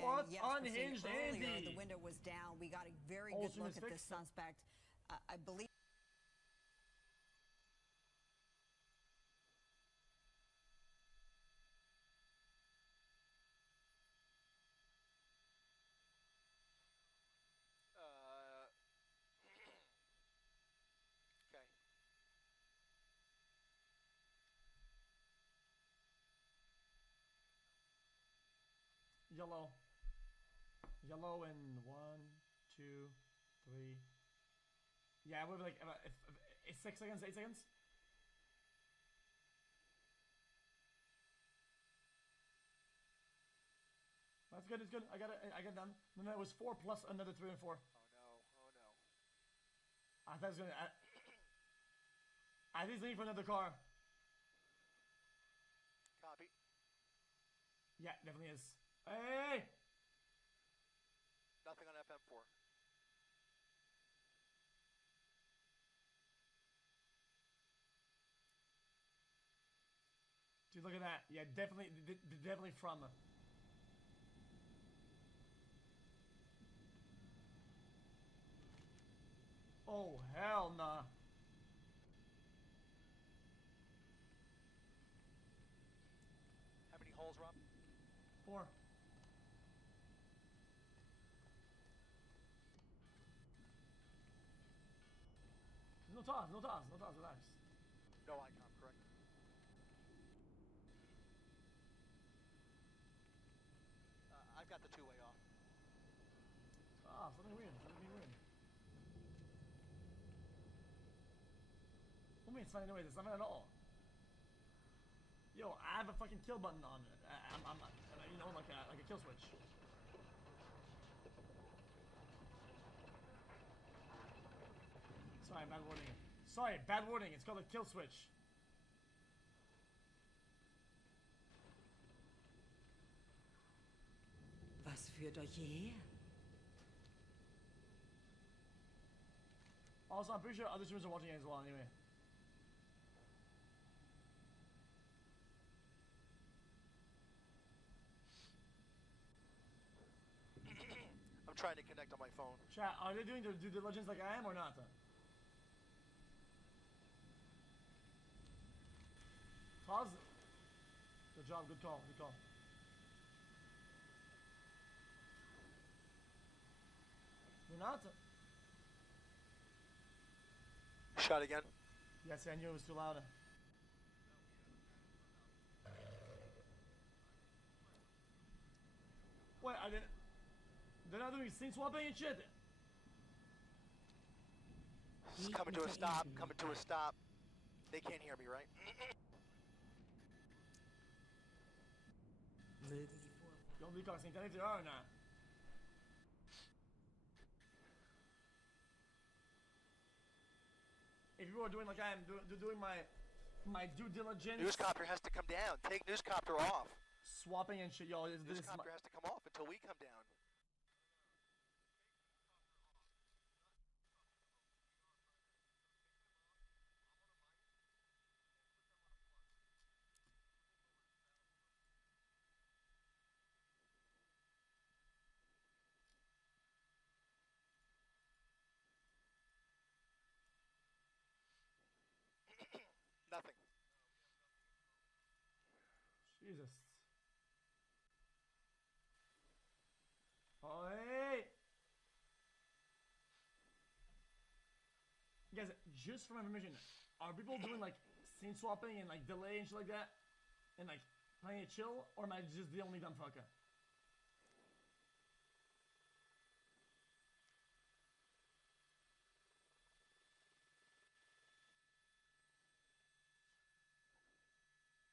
What? And yes, Unhinged Christine, earlier Andy. the window was down. We got a very good look at this suspect. I believe. Okay. Yellow. Yellow in 1, 2, 3. Yeah, we'll be like if 6 seconds, 8 seconds. That's good. It's good. I got it. I got it done. No, it was 4 plus another 3 and 4. Oh no! Oh no! I thought it was gonna. I think he's leaving for another car. Copy. Yeah, definitely is. Hey! Nothing on FM4. Dude, look at that. Yeah, definitely from. Oh, hell nah. How many holes, Rob? 4. No toss, relax. No icon, correct? I've got the two-way off. Ah, something weird. Something weird. What do you mean it's fine anyway? It's not at all. Yo, I have a fucking kill button on it. I'm you know, like a kill switch. Sorry, bad wording. Sorry, bad wording. It's called a kill switch. Was führt euch hierher? Also, I'm pretty sure other streamers are watching it as well anyway. I'm trying to connect on my phone. Chat, are they doing the due diligence like I am or not? Pause. Good job, good call, good call. You're not? Shot again. Yes, I knew it was too loud. Wait, I didn't. They're not doing scene swapping and shit. Coming to a stop. Coming to a stop. They can't hear me, right? Don't be causing if they are or not. If people are doing like I am, doing my due diligence. Newscopter has to come down. Take newscopter off. Swapping and shit, y'all. Newscopter has to come off until we come down. Nothing. Jesus. Oh, hey! Guys, just for my information, are people doing like scene swapping and like delay and shit like that? And like playing it chill? Or am I just the only dumb fucker?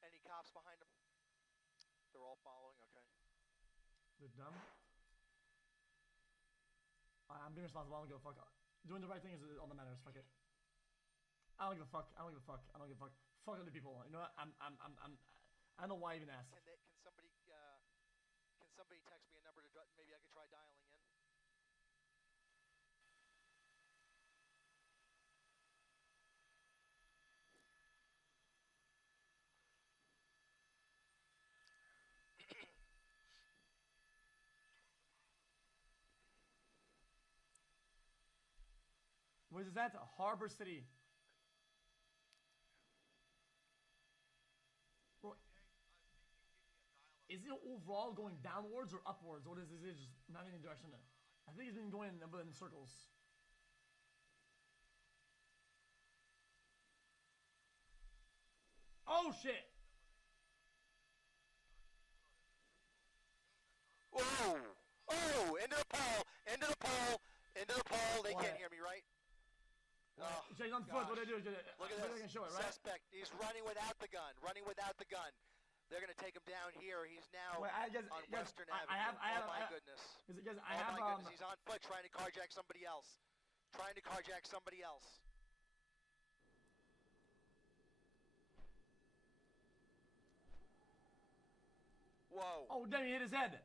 Any cops behind them? They're all following, okay. They're dumb? I'm being responsible, I don't give a fuck. Doing the right thing is all that matters, fuck it. I don't give a fuck, I don't give a fuck, I don't give a fuck. Fuck other people, you know what? I don't know why I even ask. Can somebody text me a number to, maybe I could try dialing in? Where's that? Harbor City. Bro, is it overall going downwards or upwards? What is this? Is it just not in any direction? I think it's been going in circles. Oh shit! Oh! Oh! Into the pole! Into the pole! Into the pole! They What? can't hear me, right? Oh, He's on foot. What do I do? look at I can this. show it, right? Suspect. He's running without the gun. Running without the gun. They're gonna take him down here. He's now Wait, I guess, on guys, Western I Avenue. have, Oh my goodness. Guys, Oh my goodness. He's on foot trying to carjack somebody else. Trying to carjack somebody else. Whoa. Oh, damn, he hit his head.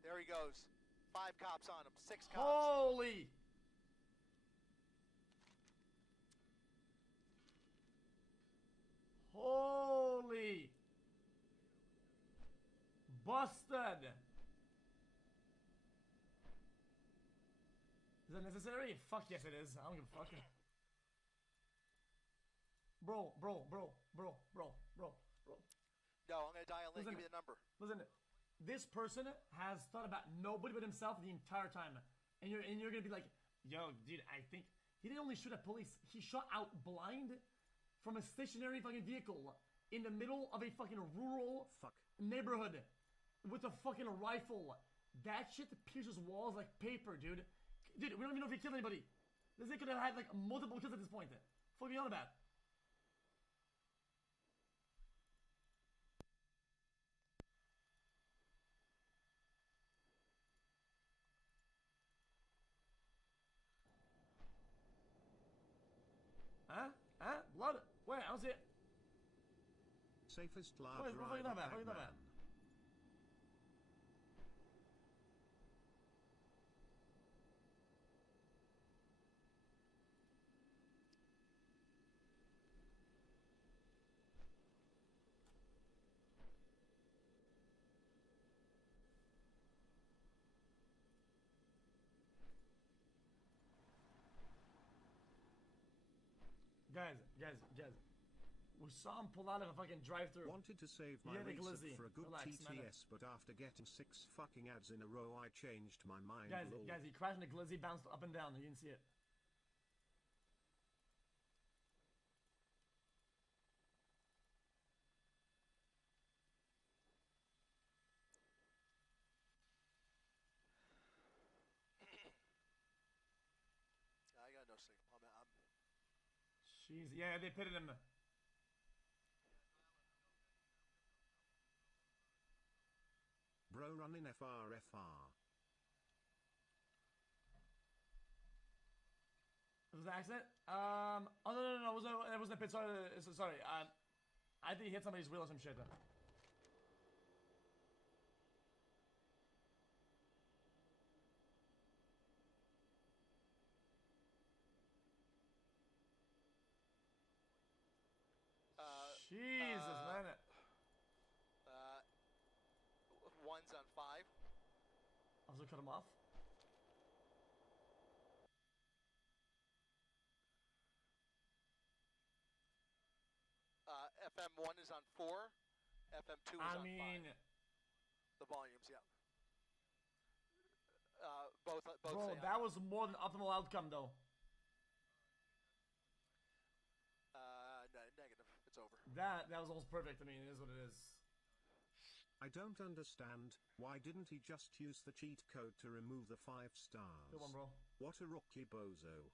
There he goes. 5 cops on him. 6 cops. Holy. Holy. Busted. Is that necessary? Fuck yes it is. I don't give a fuck. Bro. No, I'm gonna dial in. Listen, Give me the number. Listen, this person has thought about nobody but himself the entire time, and you're gonna be like, yo, dude, I think he didn't only shoot at police. He shot out blind from a stationary fucking vehicle in the middle of a fucking rural neighborhood with a fucking rifle. That shit pierces walls like paper, dude. Dude, we don't even know if he killed anybody. This thing could have had like multiple kills at this point. Fuck me on about. Huh? Blood? Where? I don't see it. Safest large What are you talking about? What are you talking about? Guys. We saw him pull out of a fucking drive-thru. Wanted to save my Yeah, Nick resub Lizzie. for a good Relax, TTS, but after getting 6 fucking ads in a row, I changed my mind. Guys, lol. he crashed into Glizzy, bounced up and down. You didn't see it. I got no signal. Jeez, yeah, they pitted him. Bro running FR. Was it an accident? Oh no, it wasn't a pit. Sorry. I think he hit somebody's wheel or some shit. Jesus, man. One's on 5. I was gonna cut him off. FM1 is on 4. FM2 is on 5. The volumes, yeah. Both Bro, that was more than optimal outcome, though. Negative. It's over. That was almost perfect. I mean, it is what it is. I don't understand, why didn't he just use the cheat code to remove the 5 stars? Good one, bro. What a rookie bozo.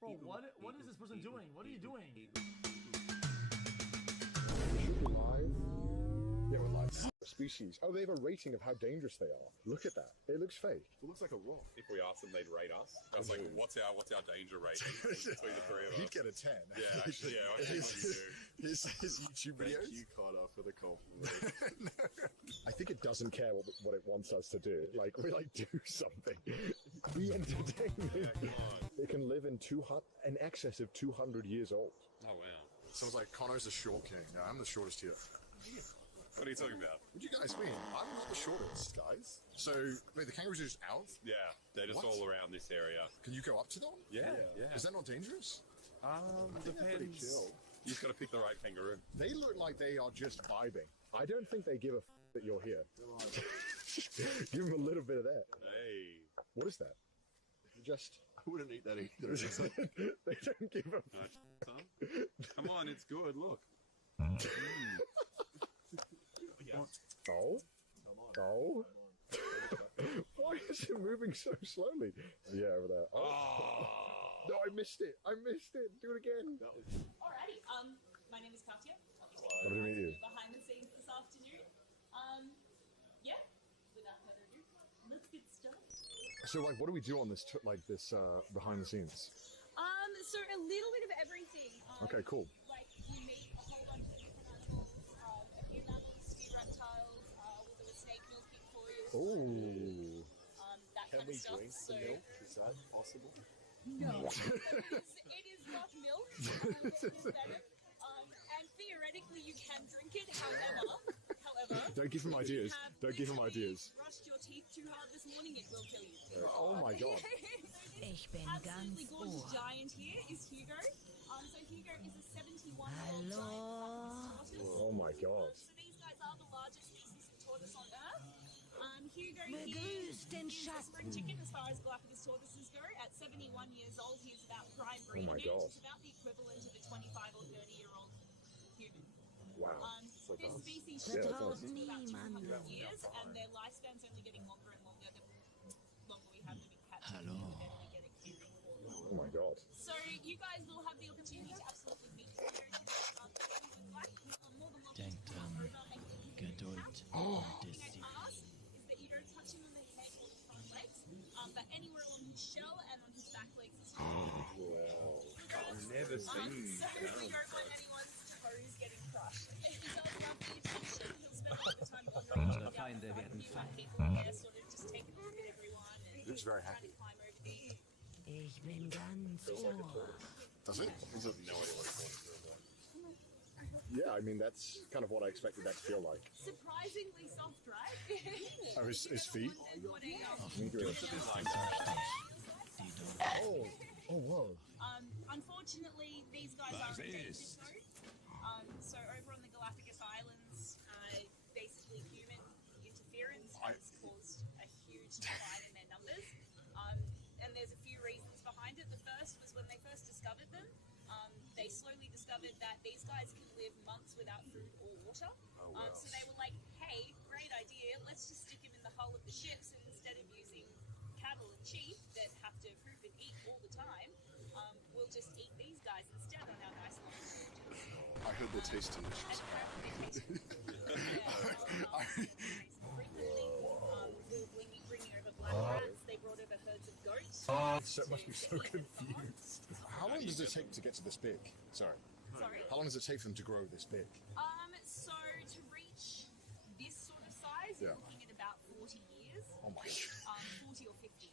Bro, what is this person doing? What are you doing? Should we live? Yeah, we're live. Species. Oh, they have a rating of how dangerous they are. Look at that. It looks fake. It looks like a rock. If we asked them, they'd rate us. I was like, what's our danger rating between the 3 of us? He'd get a 10. Yeah, actually, yeah, I think we do. His YouTube videos. Thank you, Carter, for the compliment. I think it doesn't care what it wants us to do. Like, we do something. Be entertainment. It can live in excess of 200 years old. Oh, wow. Someone's like, Connor's the short king. No, I'm the shortest here. What are you talking about? What do you guys mean? I'm not the shortest, guys. So, wait, the kangaroos are just out? Yeah, they're just What? all around this area. Can you go up to them? Yeah. Is that not dangerous? Depends. You just got to pick the right kangaroo. They look like they are just vibing. I don't think they give a that you're here. Give them a little bit of that. Hey. What is that? Just... I wouldn't eat that either. They don't give a Son? Come on, it's good. Look. Oh? Oh? Why is it moving so slowly? Yeah, over there. Oh. No, I missed it. Do it again. Alrighty. My name is Katya. What do you mean? Behind the scenes this afternoon. Yeah. Without further ado, let's get started. So, like, what do we do on this, behind the scenes? So a little bit of everything. Okay, cool. Like you meet a whole bunch of different animals, a few mammals, a few reptiles. We'll do a snake milk pit for you. Ooh. That Can kind we of stuff. drink So the milk? Is that possible? no, it is not milk. It is venom. And theoretically, you can drink it. However, Don't give him ideas. Don't give him ideas. Brushed your teeth too hard this morning, it will kill you. Oh my god. Ich bin Absolutely ganz gorgeous ohr. giant here is Hugo. So Hugo is a 71-year-old Hello. giant tortoise. Oh my god. So these guys are the largest species of tortoise on Earth. Hugo Begrüßt den is a Schatz. spring chicken as far as Galapagos tortoises go. At 71 years old, he is about prime breeding my age. God. He's about the equivalent of a 25 or 30-year-old human. Wow. This species Yeah, should it live does. to about 200 Niemand. years, and their lifespan's only getting longer and longer the longer we have them in captivity, Hello. the better we get a curing for them. Oh my god. So you guys will have the opportunity to absolutely meet Hugo today. If you would like, you are more than welcome to Denkt come dran, over and get him Geduld The ist thing die I ask is that you don't touch him on the head or the front legs, but anywhere along his shell and on his back legs as well. I've never seen. So we don't want anyone's toes getting crushed. He does love the attention. He'll spend a lot of time wandering Unsere down Feinde the werden people fallen. here, sort of just taking a look at everyone and Looks very trying happy. to climb over the Ich bin ganz ohr. Does it? No idea what it's called. Yeah, I mean, that's kind of what I expected that to feel like. surprisingly soft, right? Oh, his feet? What a, Me doing it. Oh, oh, whoa. Unfortunately, these guys are endangered though. So over on the Galapagos Islands, basically human interference has caused a huge decline in their numbers. And there's a few reasons behind it. The first was when they first discovered them, they slowly discovered that these guys can live months without food or water. So they were like, hey, great idea, let's just stick them in the hull of the ships, and instead of using cattle and sheep that have to poop and eat all the time, we'll just eat these guys instead on our nice long voyages. I heard they taste And delicious. apparently they taste frequently, we were bringing over black rats, they brought over herds of goats. So it must be so confused. How long does it take to get to this big? Sorry. Sorry? How long does it take for them to grow this big? So to reach this sort of size, you're looking at about 40 years. Oh my god. 40 or 50.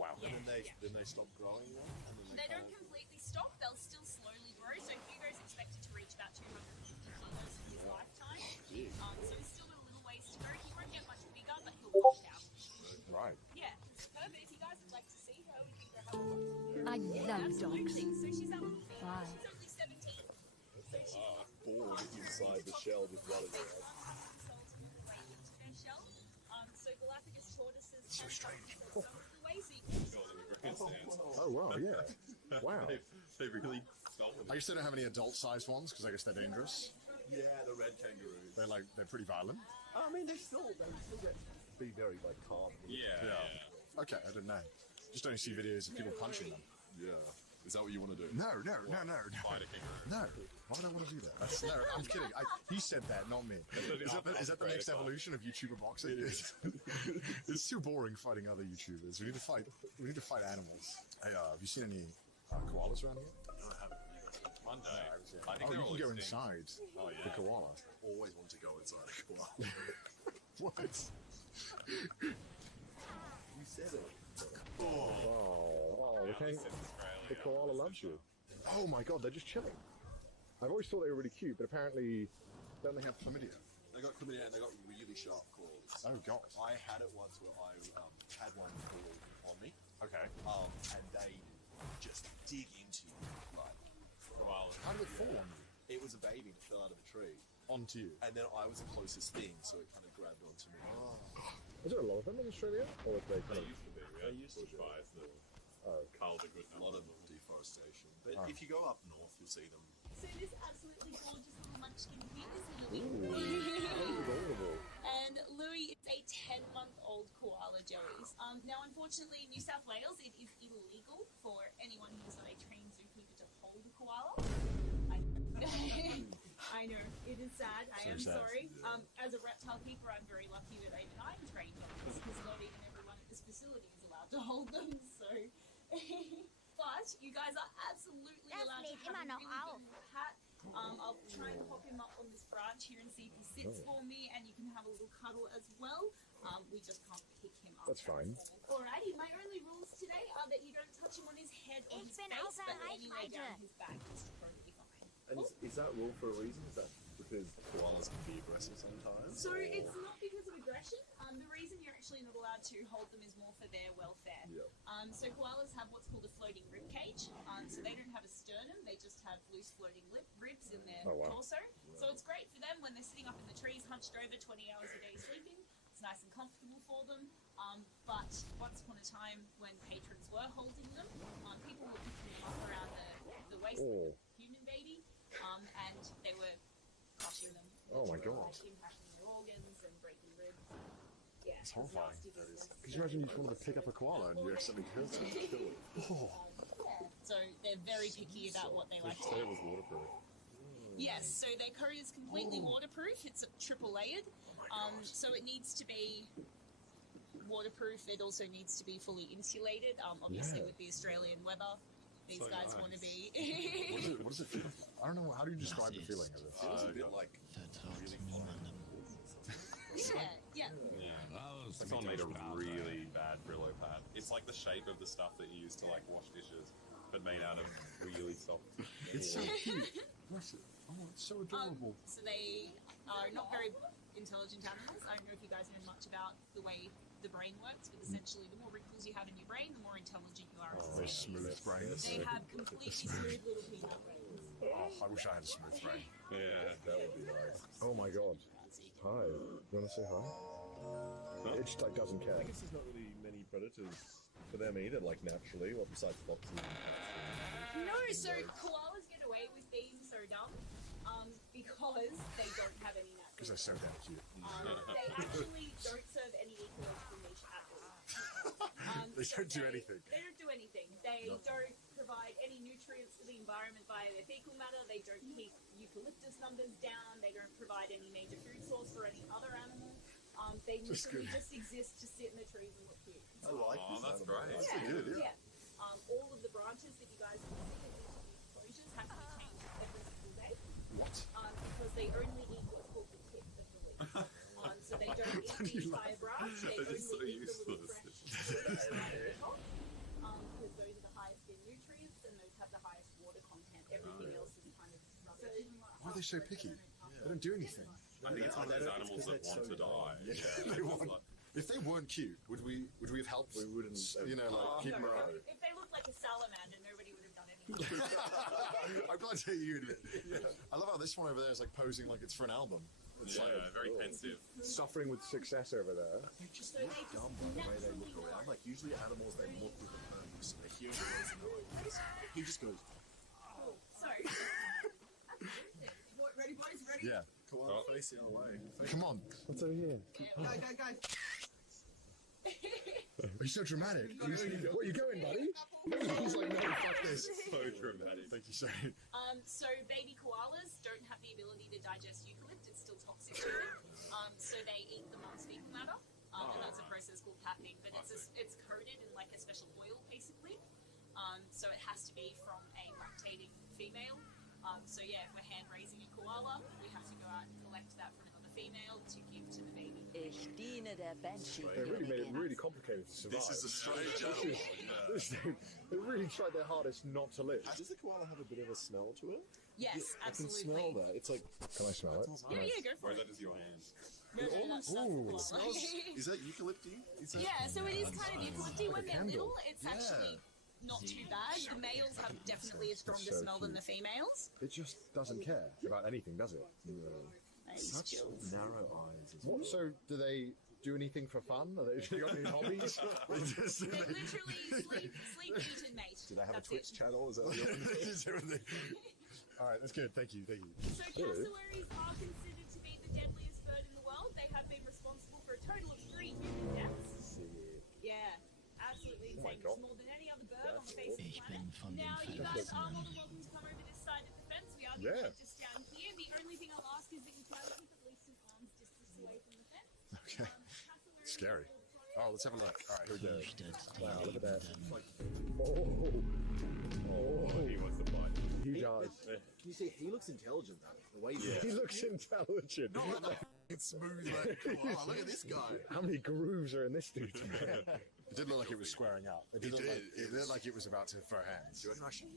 Wow. Yeah. Then they stop growing then? And then They don't completely stop, they'll still slowly grow. So Hugo's expected to reach about 250 kilos in his lifetime. So he's still got a little ways to go. He won't get much bigger, but he'll wash out. Right. Yeah, perfect. If you guys would like to see her, we can go have a look. I love dogs. Absolutely. So she's our little female. Bye. She's only 17. So she's bored inside the shell just running around. So Galapagos tortoises so strange. Oh, Oh wow, yeah. Wow. They really stole them. I guess they don't have any adult-sized ones because I guess they're dangerous. Yeah, the red kangaroos. They're pretty violent. I mean, they still get be very like calm. Yeah. Okay, I didn't know. Just only see videos of people punching them. Yeah. Is that what you want to do? No. Fight a kangaroo. No. Why would I want to do that? No, I'm kidding. He said that, not me. Is that the next evolution of YouTuber boxing? It's too boring fighting other YouTubers. We need to fight animals. Hey, have you seen any koalas around here? No, I haven't. One day. I think Oh, they're you all can go extinct. inside Oh, the yeah. koala. Always want to go inside a koala. What? You said it. Oh, the koala loves you. Oh my god, they're just chilling. I've always thought they were really cute, but apparently, don't they have chlamydia? They got chlamydia and they got really sharp claws. Oh god. I had it once where I had one fall on me. Okay. And they just dig into you. Like, Wow. How did it fall on you? it was a baby and it fell out of a tree. Onto you. And then I was the closest thing, so it kind of grabbed onto me. Is there a lot of them in Australia? Or are they kind They of... used to be. We had bushfires that culled a good A lot number of of them. deforestation. But if you go up north, you'll see them. So this absolutely gorgeous little munchkin here is Ooh, Louis. how adorable. And Louis is a 10-month-old koala, Joey's. Now, unfortunately, in New South Wales, it is illegal for anyone who's not a trained zookeeper to hold a koala. I know, it is sad. I am sorry. As a reptile keeper, I'm very lucky that even I'm trained on this, because not even everyone at this facility is allowed to hold them, so... But you guys are absolutely allowed to have a really good hat. I'll try and pop him up on this branch here and see if he sits for me, and you can have a little cuddle as well. We just can't pick him up. That's fine. Alrighty, my only rules today are that you don't touch him on his head or his face, but anywhere down his back is totally fine. And is that rule for a reason? Is that because koalas can be aggressive sometimes? So it's not because of aggression. The reason you're actually not allowed to hold them is more for their welfare. Yep. So koalas have what's called a floating rib cage. So they don't have a sternum, they just have loose floating ribs in their torso. So it's great for them when they're sitting up in the trees, hunched over 20 hours a day sleeping. It's nice and comfortable for them. But once upon a time when patrons were holding them, people were picking them up around the waist like a human baby, and they were crushing them. Oh my God. Like impacting their organs and breaking ribs. Yeah, It's horrifying. nasty business. Could you imagine you just wanted to pick up a koala and you accidentally killed it? Oh. So they're very picky about what they like to It eat. was waterproof. Yes, so their coat is completely waterproof. It's triple layered. So it needs to be waterproof. It also needs to be fully insulated. Obviously with the Australian weather, these guys want to be. What does it feel? I don't know. How do you describe the feeling of it? It feels a bit like really foreign. Yeah. Someone made a really bad Brillo pad. It's like the shape of the stuff that you use to like wash dishes, but made out of really soft. It's so cute. What's it? Oh, it's so adorable. So they are not very intelligent animals. I don't know if you guys know much about the way the brain works, but essentially the more wrinkles you have in your brain, the more intelligent you are as a Very species. smooth brains. They have completely smooth little peanut brains. Oh, I wish I had a smooth brain. Yeah, That would be nice. Oh my God. Hi. You want to say hi? It just like doesn't care. I guess there's not really many predators for them either, like naturally, or besides foxes. No, so koalas get away with being so dumb because they don't have any natural. Because they're so damn cute. They actually don't serve any ecological niche at all. They don't do anything. They don't do anything. They don't provide any nutrients to the environment via their fecal matter. They don't keep eucalyptus numbers down. They don't provide any major food source for any other animal. They literally just exist to sit in the trees and look cute. I like Oh, this that's animal. great. That's pretty good, yeah. All of the branches that you guys can see in each of these enclosures have to be changed every single day. What? Because they only eat what's called the tip of the leaf. So they don't eat the entire branch, they That only is so eat the little useless. fresh shoots right at the top, because those are the highest in nutrients and those have the highest water content. Everything else is kind of rubbish. Why are they so picky? They don't do anything. I think it's one of those animals that want to die. They want. If they weren't cute, would we have helped? We wouldn't, You know, like keep them No, around. if they looked like a salamander, nobody would have done anything. I'm glad to hear you admit. I love how this one over there is like posing like it's for an album. It's Yeah, like, very pensive. Suffering with success over there. They just So look they just dumb by the way they naturally look around. know. Like usually animals, they look with the purpose. They hear the voice and they're like this. He just goes, So, ready boys, ready? yeah. koala face the other way. Come on. What's over here? Go, go, go. You're so dramatic. Where are you going, buddy? He's like, no, fuck this. So dramatic. Thank you, sir. So baby koalas don't have the ability to digest eucalypt. It's still toxic to them. So they eat the mom's fecal matter, and that's a process called papping. But it's coated in like a special oil, basically. So it has to be from a lactating female. So yeah, if we're hand raising a koala, we have to go out and collect that from another female to give to the baby. Ich diene der Banshee. They really made it really complicated to survive. This is a strange animal. They really tried their hardest not to live. Does the koala have a bit of a smell to it? Yes, I can absolutely. smell that. It's like, Can I smell it? Yeah, go Or for is it. that just your hand? That's Ooh. the It smells. Is that eucalypty? Is that... Yeah, so it is kind of eucalypty. When they're candle. little, it's actually not too bad. The males have definitely a stronger so smell than cute. the females. It just doesn't care about anything, does it? such narrow eyes as What? well. So do they do anything for fun? Are they got any hobbies? They literally sleep, eat, and mate. Do they have That's a Twitch it. channel? Is that what you're All right, that's good. Thank you. So cassowaries are considered to be the deadliest bird in the world. They have been responsible for a total of 3 human deaths. Yeah, absolutely insane. God. It's more than any other bird on the face of the planet. Now, you guys are more than welcome to come over this side of the fence. We are Yeah. just down here. The only thing I'll ask is that you try to keep at least some arms distance away from the fence. Okay. Cassowaries Scary. are Oh, let's have a look. All right, here we go. Wow, look at that. He wants to fight. He does. Can you see he looks intelligent though? The way He looks intelligent. it's smooth. Like, wow, look at this guy. How many grooves are in this dude? It did look like it was squaring up. It looked like it looked like it was about to throw hands. Do you reckon I should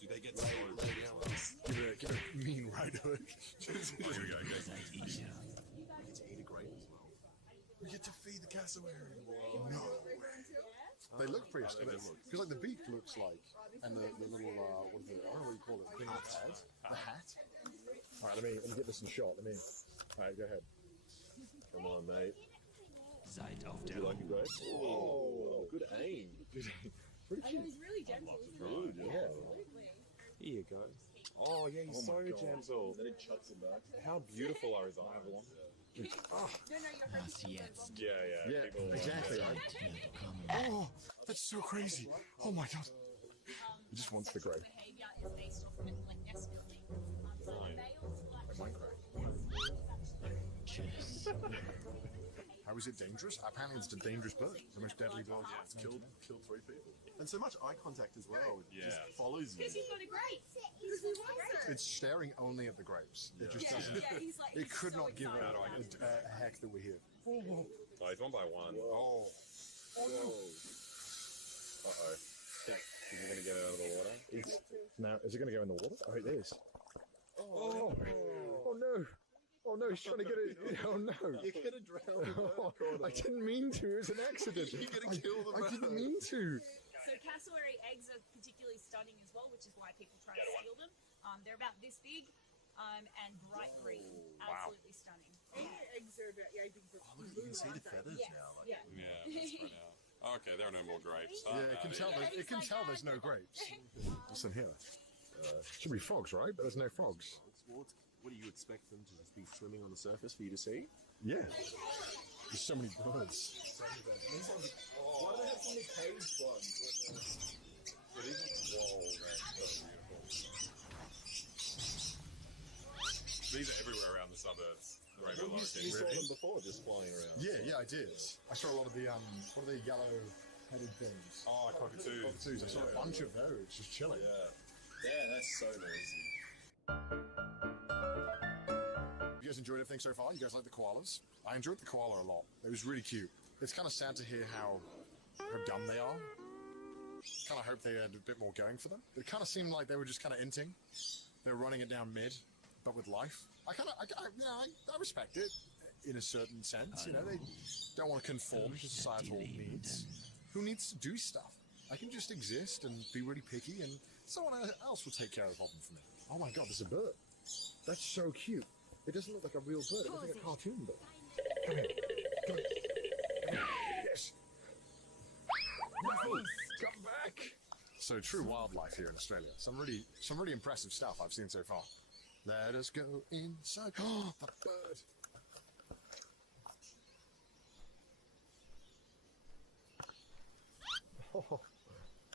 Do they get lay down like this? Give it a mean right hook. Here we go. I get to eat a grape as well. We get to feed the cassowary. Whoa. No way. They look pretty because like the beak looks like, and the little what is it? I don't know what you call it. Thing on its head. The hat. All right, let me get this in shot. All right, go ahead. Come on, mate. Side of Do you like a grape? Oh, good aim. Pretty cute. He's really gentle, isn't he? Good, yeah. Absolutely. Here you go. Oh, yeah, he's so gentle. Then it chucks him back. How beautiful are his eyes? No, you're hoping Yeah. Yeah, exactly. Right? Oh, that's so crazy. Oh my god. He just wants the grape. behavior is based off of like nest building. So the males will actually How is it dangerous? Apparently it's a dangerous bird. It's the most deadly bird. Yeah, it's killed 3 people. And so much eye contact as well. It just follows you. Because he's got a grape. He's got a grape. It's staring only at the grapes. It just doesn't. He's like, It could so not give excited a about it. heck that we're here. Oh, he's 1 by 1. Oh. Uh-oh. Is he going to get out of the water? Now, is it going to go in the water? Oh, it is. Oh. Oh no. Oh no, he's trying to get it. Oh no. You're going to drown the bird. I didn't mean to. It was an accident. You're going to kill the I bird. didn't mean to. So cassowary eggs are particularly stunning as well, which is why people try to steal them. They're about this big and bright green. Absolutely stunning. Eggs are about, yeah, I think Oh, look, you can see the feathers now. Like, Yeah. Yeah, that's spread out. Okay, there are no more grapes. Yeah, it can tell. It can tell there's no grapes. What's in here? Should be frogs, right? But there's no frogs. what do you expect them to just be swimming on the surface for you to see? Yeah. There's so many birds. Why do they have so many caged ones? It isn't. Whoa, that's so beautiful. These are everywhere around the suburbs. The rainbow You lightning. saw them before, just flying around. Yeah, I did. I saw a lot of the what are the yellow-headed things? Oh, cockatoos. Cockatoos. I saw a bunch of those just chilling. Yeah, that's so amazing. You guys enjoyed everything so far? You guys like the koalas? I enjoyed the koala a lot. It was really cute. It's kind of sad to hear how dumb they are. Kind of hope they had a bit more going for them. It kind of seemed like they were just kind of inting. They were running it down mid, but with life. I respect it in a certain sense. You know, they don't want to conform to societal needs. Who needs to do stuff? I can just exist and be really picky, and someone else will take care of the problem for me. Oh my god, there's a bird. That's so cute. It doesn't look like a real bird. It looks like a cartoon bird. Come here. Come here. Come here. Yes. No, come back. So true wildlife here in Australia. Some really impressive stuff I've seen so far. Let us go inside. Oh, the bird. Oh,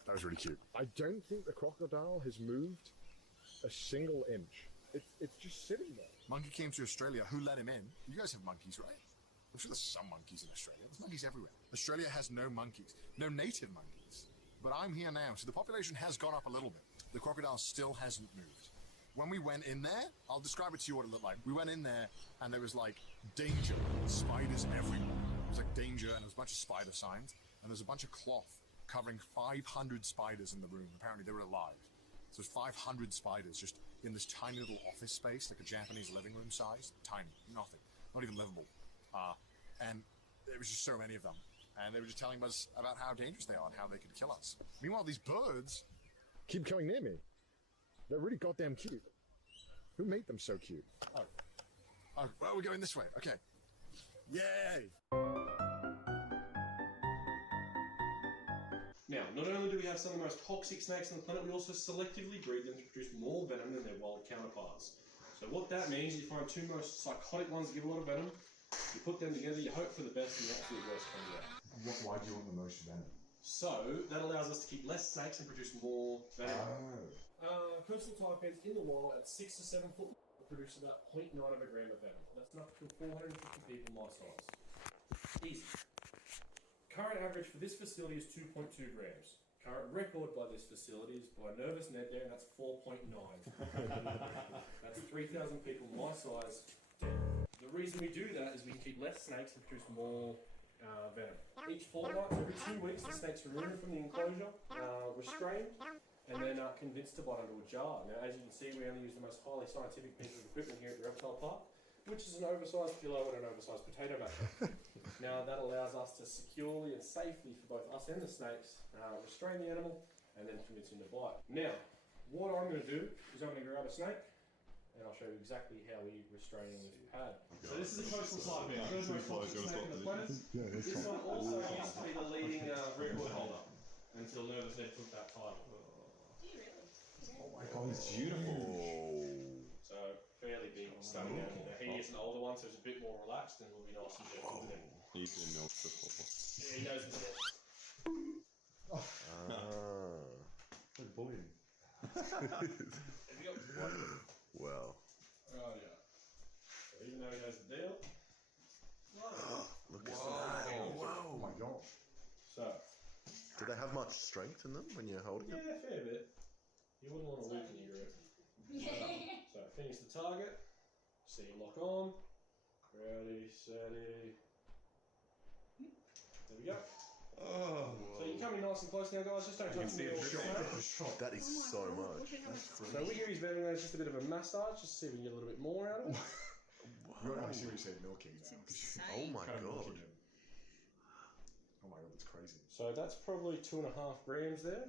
that was really cute. I don't think the crocodile has moved a single inch. It's just sitting there. Monkey came to Australia. Who let him in? You guys have monkeys, right? I'm sure there's some monkeys in Australia. There's monkeys everywhere. Australia has no monkeys. No native monkeys. But I'm here now, so the population has gone up a little bit. The crocodile still hasn't moved. When we went in there, I'll describe it to you what it looked like. We went in there, and there was like danger, spiders everywhere. It was like danger, and there was a bunch of spider signs, and there's a bunch of cloth covering 500 spiders in the room. Apparently they were alive. So there's 500 spiders just in this tiny little office space, like a Japanese living room size. Tiny, nothing, not even livable. And there was just so many of them. And they were just telling us about how dangerous they are and how they could kill us. Meanwhile, these birds keep coming near me. They're really goddamn cute. Who made them so cute? Oh, well, we're going this way. Okay. Yay! Now, not only do we have some of the most toxic snakes on the planet, we also selectively breed them to produce more venom than their wild counterparts. So what that means is you find two most psychotic ones that give a lot of venom, you put them together, you hope for the best, and the absolute worst comes out. Why do you want the most venom? So, that allows us to keep less snakes and produce more venom. Coastal taipans in the wild at 6 to 7 foot produce about 0.9 of a gram of venom. That's enough to kill 450 people my size. Easy. Current average for this facility is 2.2 grams. Current record by this facility is by Nervous Ned there, and that's 4.9. That's 3,000 people my size dead. The reason we do that is we can keep less snakes and produce more venom. Each fortnight, every 2 weeks, the snakes are removed from the enclosure, restrained, and then convinced to bite into a jar. Now, as you can see, we only use the most highly scientific piece of equipment here at the reptile park, which is an oversized pillow and an oversized potato masher. Now, that allows us to securely and safely, for both us and the snakes, restrain the animal and then convince him to bite. Now, what I'm going to do is I'm going to grab a snake and I'll show you exactly how we restrain this pad. So this is a coastal taipan, the most toxic snake on the planet. This one also used to be the leading record holder until Nervous Ned took that title. Oh my god, it's beautiful. So, fairly big, stunning animal. Now, he is an older one, so he's a bit more relaxed and will be nice and gentle with him. He's been milked before. Yeah, he knows the steps. Look, bullying. Have you got one? Well. Oh, yeah. So, even though he knows the deal. Look at that. Whoa. Oh my god. So. Do they have much strength in them when you're holding them? Yeah, fair bit. You wouldn't want to weaken your grip. So, finish the target. See you lock on. Ready, steady. There we go. Oh. So you're coming nice and close now, guys. Just don't touch me. That is so much. So we give his venom just a bit of a massage, just to see if we can get a little bit more out of it. You're not seriously milking now. Oh my god. Oh my god, that's crazy. So that's probably 2.5 grams there.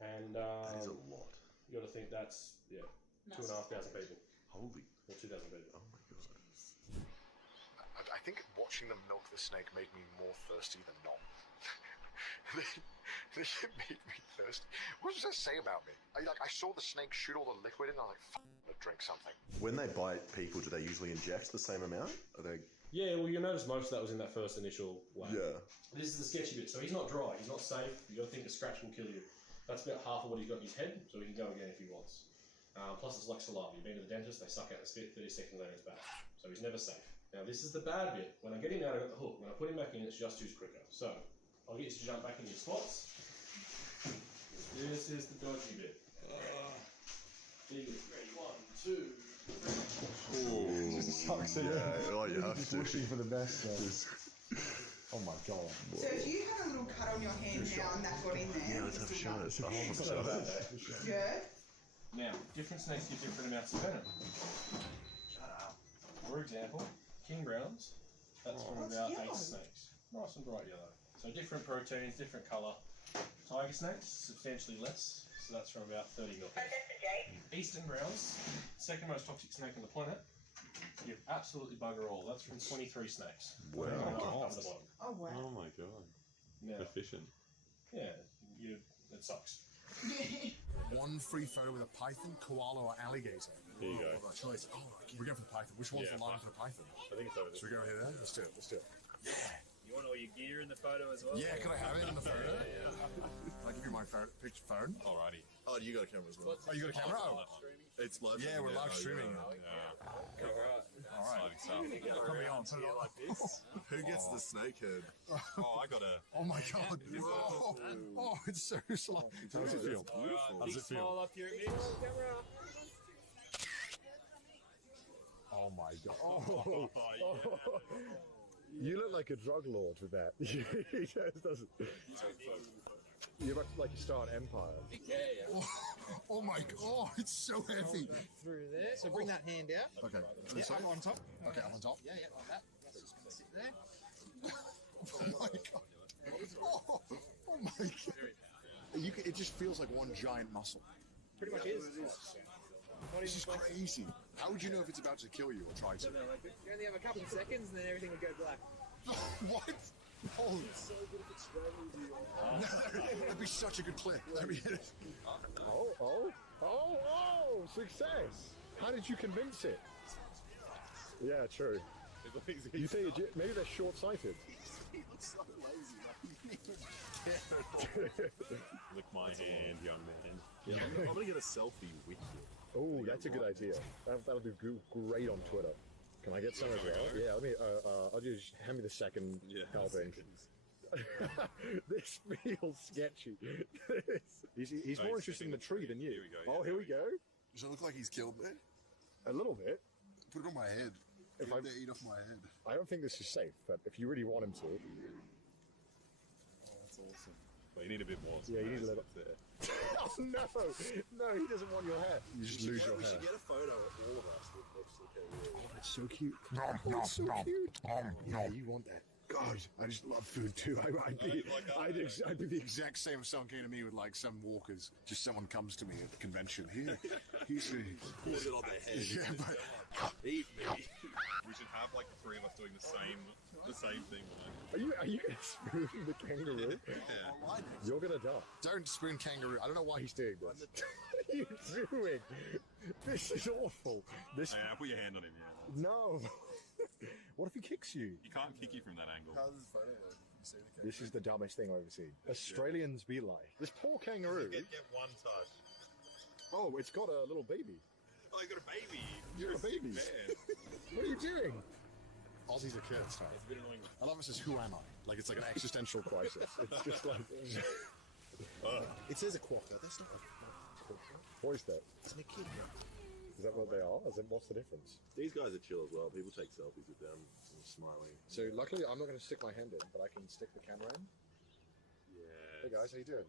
And that is a lot. You got to think that's 2,500 people. Holy. Or 2,000 people. Oh my god. I think watching them milk the snake made me more thirsty than not. They made me thirsty. What does that say about me? I saw the snake shoot all the liquid in, and I'm like, I'm gonna drink something. When they bite people, do they usually inject the same amount? Are they? Yeah, well, you notice most of that was in that first initial wave. Yeah. This is the sketchy bit. So he's not dry. He's not safe. You got to think a scratch will kill you. That's about half of what he's got in his head, so he can go again if he wants. Plus, it's like saliva. You've been to the dentist, they suck out the spit, 30 seconds later it's back. So he's never safe. Now, this is the bad bit. When I get him out, I got the hook. When I put him back in, it's just who's quicker. So, I'll get you to jump back in your spots. This is the dodgy bit. Ready? 1, 2, 3. Oh, sucks. Yeah, oh, you have to. Wishing for the best. Oh my god. So if you had a little cut on your hand now and that got in there. Yeah, let's have a shot. Yeah. Now, different snakes give different amounts of venom. Shut up. For example, king browns, that's from about 8 snakes. Nice and bright yellow. So different proteins, different colour. Tiger snakes, substantially less, so that's from about 30 mil. Eastern browns, second most toxic snake on the planet, give absolutely bugger all. That's from 23 snakes. Wow. Oh wow. Oh my god. Now, Efficient. yeah, it sucks. One free photo with a python, koala, or alligator. Here you go. Our choice. Oh, we're going for the python. Which one's the line for the python? I think it's over there. Should we go here then? Let's do it. Yeah. You want all your gear in the photo as well? Yeah, can I have it in the photo? Yeah. Can I give you my picture phone? Alrighty. Oh, you got a camera as well. Oh, you got a camera? Oh. It's live. Yeah, we're live streaming. Alright. Put me on. Put it on. Like this. Who gets the snake head? Oh, I got a... Oh my god. Oh, it's so slow. How does it feel? How does it feel? Smile up here at me. Oh my god. You look like a drug lord with that. He just doesn't. You're about to like start an empire. Yeah. Oh my god! Oh, it's so heavy. Through there. So bring that hand out. Okay. Yeah, I'm on top. Okay, I'm on top. Yeah, like that. That's just gonna sit there. Oh my god! Oh my god! It just feels like one giant muscle. Pretty much is. This is crazy. How would you know if it's about to kill you or try to? You only have a couple of seconds, and then everything would go black. What? Oh, that'd be such a good clip. Oh, success! How did you convince it? Yeah, true. You think maybe they're short-sighted? He looks so lazy. Lick my hand, young man. Yeah, I'm gonna get a selfie with you. Oh, that's a good idea. That'll do great on Twitter. Can I get some as well? Yeah, let me. I'll just hand me the second helping. This feels sketchy. He's more interested in the tree than you. Here we go, oh, here we go. Does it look like he's killed me? A little bit. Put it on my head. If I eat off my head. I don't think this is safe, but if you really want him to. Oh, that's awesome. But you need a bit more. Yeah, you need a little. Oh no! No, he doesn't want your hair. You just lose your hair. We should get a photo of all of us next to the kangaroo. Oh, that's so cute. Oh, it's so cute. Yeah, you want that. God, I just love food too. I'd be the exact same if someone came to me with like some walkers. Just someone comes to me at the convention. Here, he's pulls it on their head. Yeah, but eat me. We should have like the three of us doing the same thing. Are you gonna spoon the kangaroo? Yeah. You're gonna die. Don't spoon kangaroo. I don't know why he's doing this. What are you doing? This is awful. This. Yeah, put your hand on him. Yeah. No. What if he kicks you? He can't kick you from that angle. How's this photo look? You see the kangaroo? This is the dumbest thing I've ever seen. Australians be like. This poor kangaroo. Get one touch. Oh, it's got a little baby. Oh, you got a baby. You're a baby. What are you doing? Aussies are kids. It's a bit annoying. I love it says, who am I? Like it's like an existential crisis. It's just like. It says a quokka. That's not a quokka. What is that? It's an echidna. Is that what they are? What's the difference? These guys are chill as well. People take selfies with them and smiling. So luckily, I'm not going to stick my hand in, but I can stick the camera in. Yeah. Hey guys, how you doing?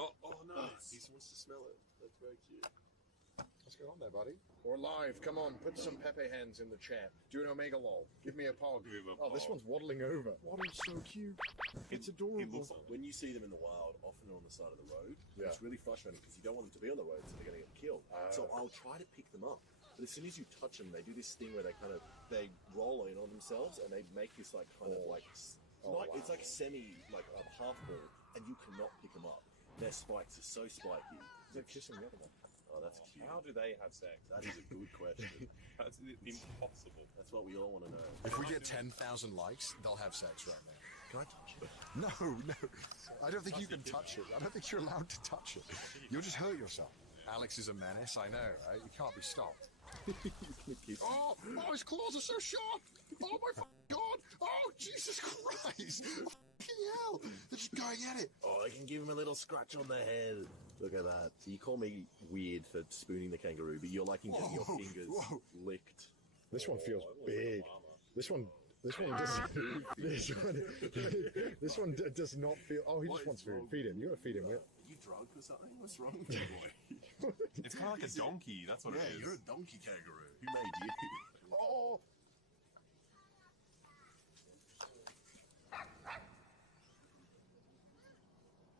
Oh, nice. He wants to smell it. That's very cute. What's going on there, buddy? We're live. Come on, put some Pepe hands in the chat. Do an Omega lol. Give me a pog. Oh, this one's waddling over. Waddle's so cute. It's adorable. When you see them in the wild, often they're on the side of the road. Yeah. It's really frustrating because you don't want them to be on the road, so they're going to get killed. So I'll try to pick them up. But as soon as you touch them, they do this thing where they roll in on themselves and they make this like kind of like it's like semi like a half ball, and you cannot pick them up. Their spikes are so spiky. They're kissing the other one. Oh, that's cute. How do they have sex? That is a good question. That's impossible. That's what we all want to know. If we get 10,000 likes, they'll have sex right now. Can I touch it? No. I don't think you can touch it. I don't think you're allowed to touch it. You'll just hurt yourself. Alex is a menace, I know, right? You can't be stopped. Oh, his claws are so sharp! Oh my God! Oh, Jesus Christ! Fucking hell! They're just going at it. Oh, I can give him a little scratch on the head. Look at that. So you call me weird for spooning the kangaroo, but you're liking getting your fingers licked. This one feels big. This one does not feel. Oh, he just wants food. Feed him. You gotta feed him. Are you drunk or something? What's wrong with you, boy? It's kind of like a donkey. That's what it is. Yeah, you're a donkey kangaroo. Who made you? Oh.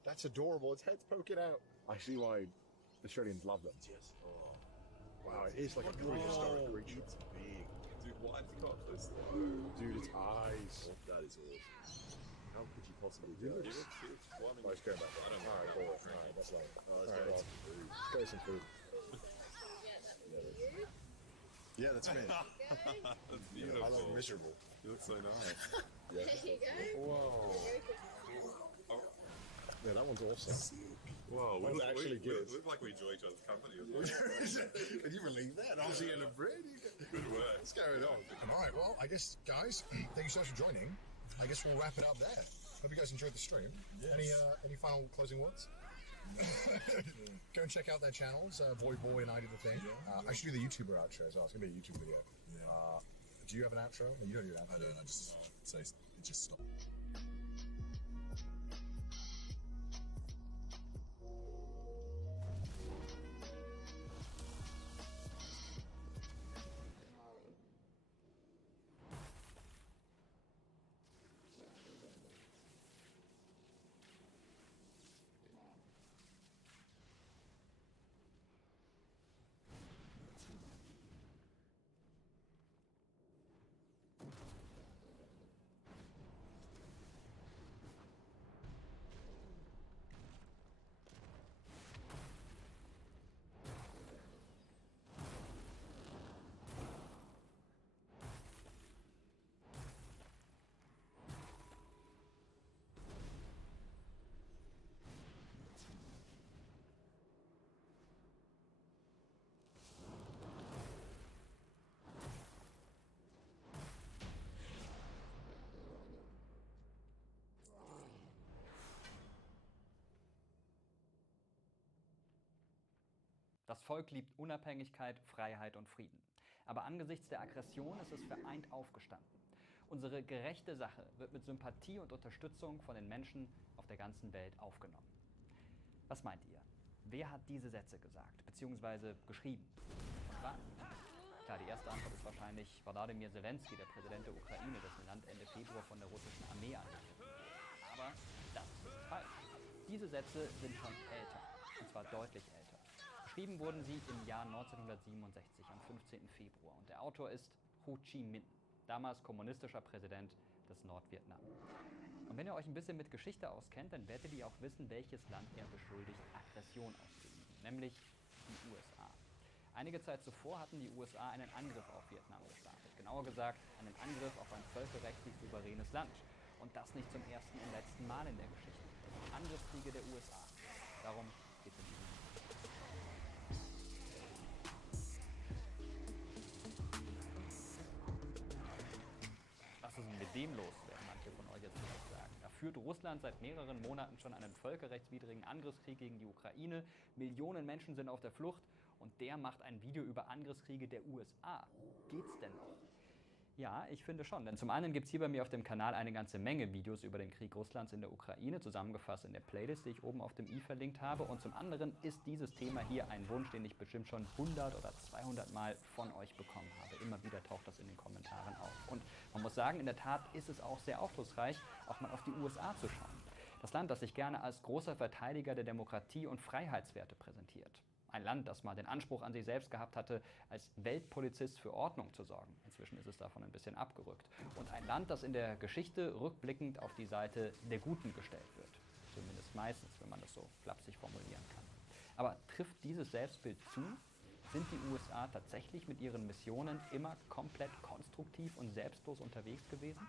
That's adorable. Its head's poking out. I see why Australians love them. Yes. Oh. Wow, it is like a prehistoric creature. It's big. Dude, why has it got so slow? Dude, its eyes. Oh, that is awesome. How could you possibly do Dude, that? Oh, it's going back there. Alright, that's lame. Let's Alright, let's go some food. Yeah, that's me. That's beautiful. I look miserable. You look so nice. There you go. Whoa. Yeah, that one's awesome. Whoa, That one's actually good. We look like we enjoy each other's company as well. Can you believe that? Aussie and a Brit? Good work. What's going on? All right, well, I guess, guys, thank you so much for joining. I guess we'll wrap it up there. Hope you guys enjoyed the stream. Yes. Any final closing words? Go and check out their channels. Boy and I did the thing. I should do the YouTuber outro as well. It's going to be a YouTube video. Yeah. Do you have an outro? No, you don't do an outro. I don't. I just say it just stop. Das Volk liebt Unabhängigkeit, Freiheit und Frieden. Aber angesichts der Aggression ist es vereint aufgestanden. Unsere gerechte Sache wird mit Sympathie und Unterstützung von den Menschen auf der ganzen Welt aufgenommen. Was meint ihr? Wer hat diese Sätze gesagt bzw. geschrieben? Und wann? Klar, die erste Antwort ist wahrscheinlich Volodymyr Zelensky, der Präsident der Ukraine, dessen Land Ende Februar von der russischen Armee angegriffen wurde. Aber das ist falsch. Diese Sätze sind schon älter, und zwar deutlich älter. Geschrieben wurden sie im Jahr 1967, am 15. Februar. Und der Autor ist Ho Chi Minh, damals kommunistischer Präsident des Nordvietnam. Und wenn ihr euch ein bisschen mit Geschichte auskennt, dann werdet ihr auch wissen, welches Land er beschuldigt, Aggression auszuüben, nämlich die USA. Einige Zeit zuvor hatten die USA einen Angriff auf Vietnam gestartet. Genauer gesagt, einen Angriff auf ein völkerrechtlich souveränes Land. Und das nicht zum ersten und letzten Mal in der Geschichte. Angriffskriege der USA. Darum geht es in diesem Video. Was ist denn mit dem los, werden manche von euch jetzt vielleicht sagen. Da führt Russland seit mehreren Monaten schon einen völkerrechtswidrigen Angriffskrieg gegen die Ukraine. Millionen Menschen sind auf der Flucht. Und der macht ein Video über Angriffskriege der USA. Geht's denn noch? Ja, ich finde schon. Denn zum einen gibt es hier bei mir auf dem Kanal eine ganze Menge Videos über den Krieg Russlands in der Ukraine, zusammengefasst in der Playlist, die ich oben auf dem i verlinkt habe. Und zum anderen ist dieses Thema hier ein Wunsch, den ich bestimmt schon 100 oder 200 Mal von euch bekommen habe. Immer wieder taucht das in den Kommentaren auf. Und man muss sagen, in der Tat ist es auch sehr aufschlussreich, auch mal auf die USA zu schauen. Das Land, das sich gerne als großer Verteidiger der Demokratie und Freiheitswerte präsentiert. Ein Land, das mal den Anspruch an sich selbst gehabt hatte, als Weltpolizist für Ordnung zu sorgen. Inzwischen ist es davon ein bisschen abgerückt. Und ein Land, das in der Geschichte rückblickend auf die Seite der Guten gestellt wird. Zumindest meistens, wenn man das so flapsig formulieren kann. Aber trifft dieses Selbstbild zu? Sind die USA tatsächlich mit ihren Missionen immer komplett konstruktiv und selbstlos unterwegs gewesen?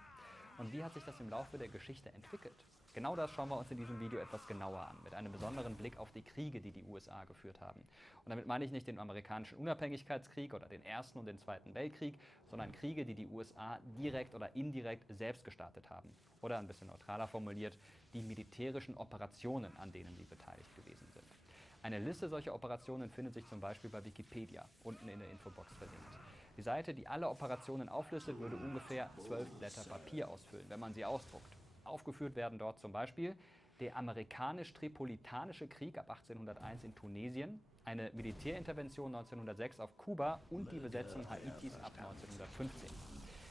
Und wie hat sich das im Laufe der Geschichte entwickelt? Genau das schauen wir uns in diesem Video etwas genauer an, mit einem besonderen Blick auf die Kriege, die die USA geführt haben. Und damit meine ich nicht den amerikanischen Unabhängigkeitskrieg oder den Ersten und den Zweiten Weltkrieg, sondern Kriege, die die USA direkt oder indirekt selbst gestartet haben. Oder ein bisschen neutraler formuliert, die militärischen Operationen, an denen sie beteiligt gewesen sind. Eine Liste solcher Operationen findet sich zum Beispiel bei Wikipedia, unten in der Infobox verlinkt. Die Seite, die alle Operationen auflistet, würde ungefähr 12 Blätter Papier ausfüllen, wenn man sie ausdruckt. Aufgeführt werden dort zum Beispiel der amerikanisch-tripolitanische Krieg ab 1801 in Tunesien, eine Militärintervention 1906 auf Kuba und die Besetzung Haitis ab 1915.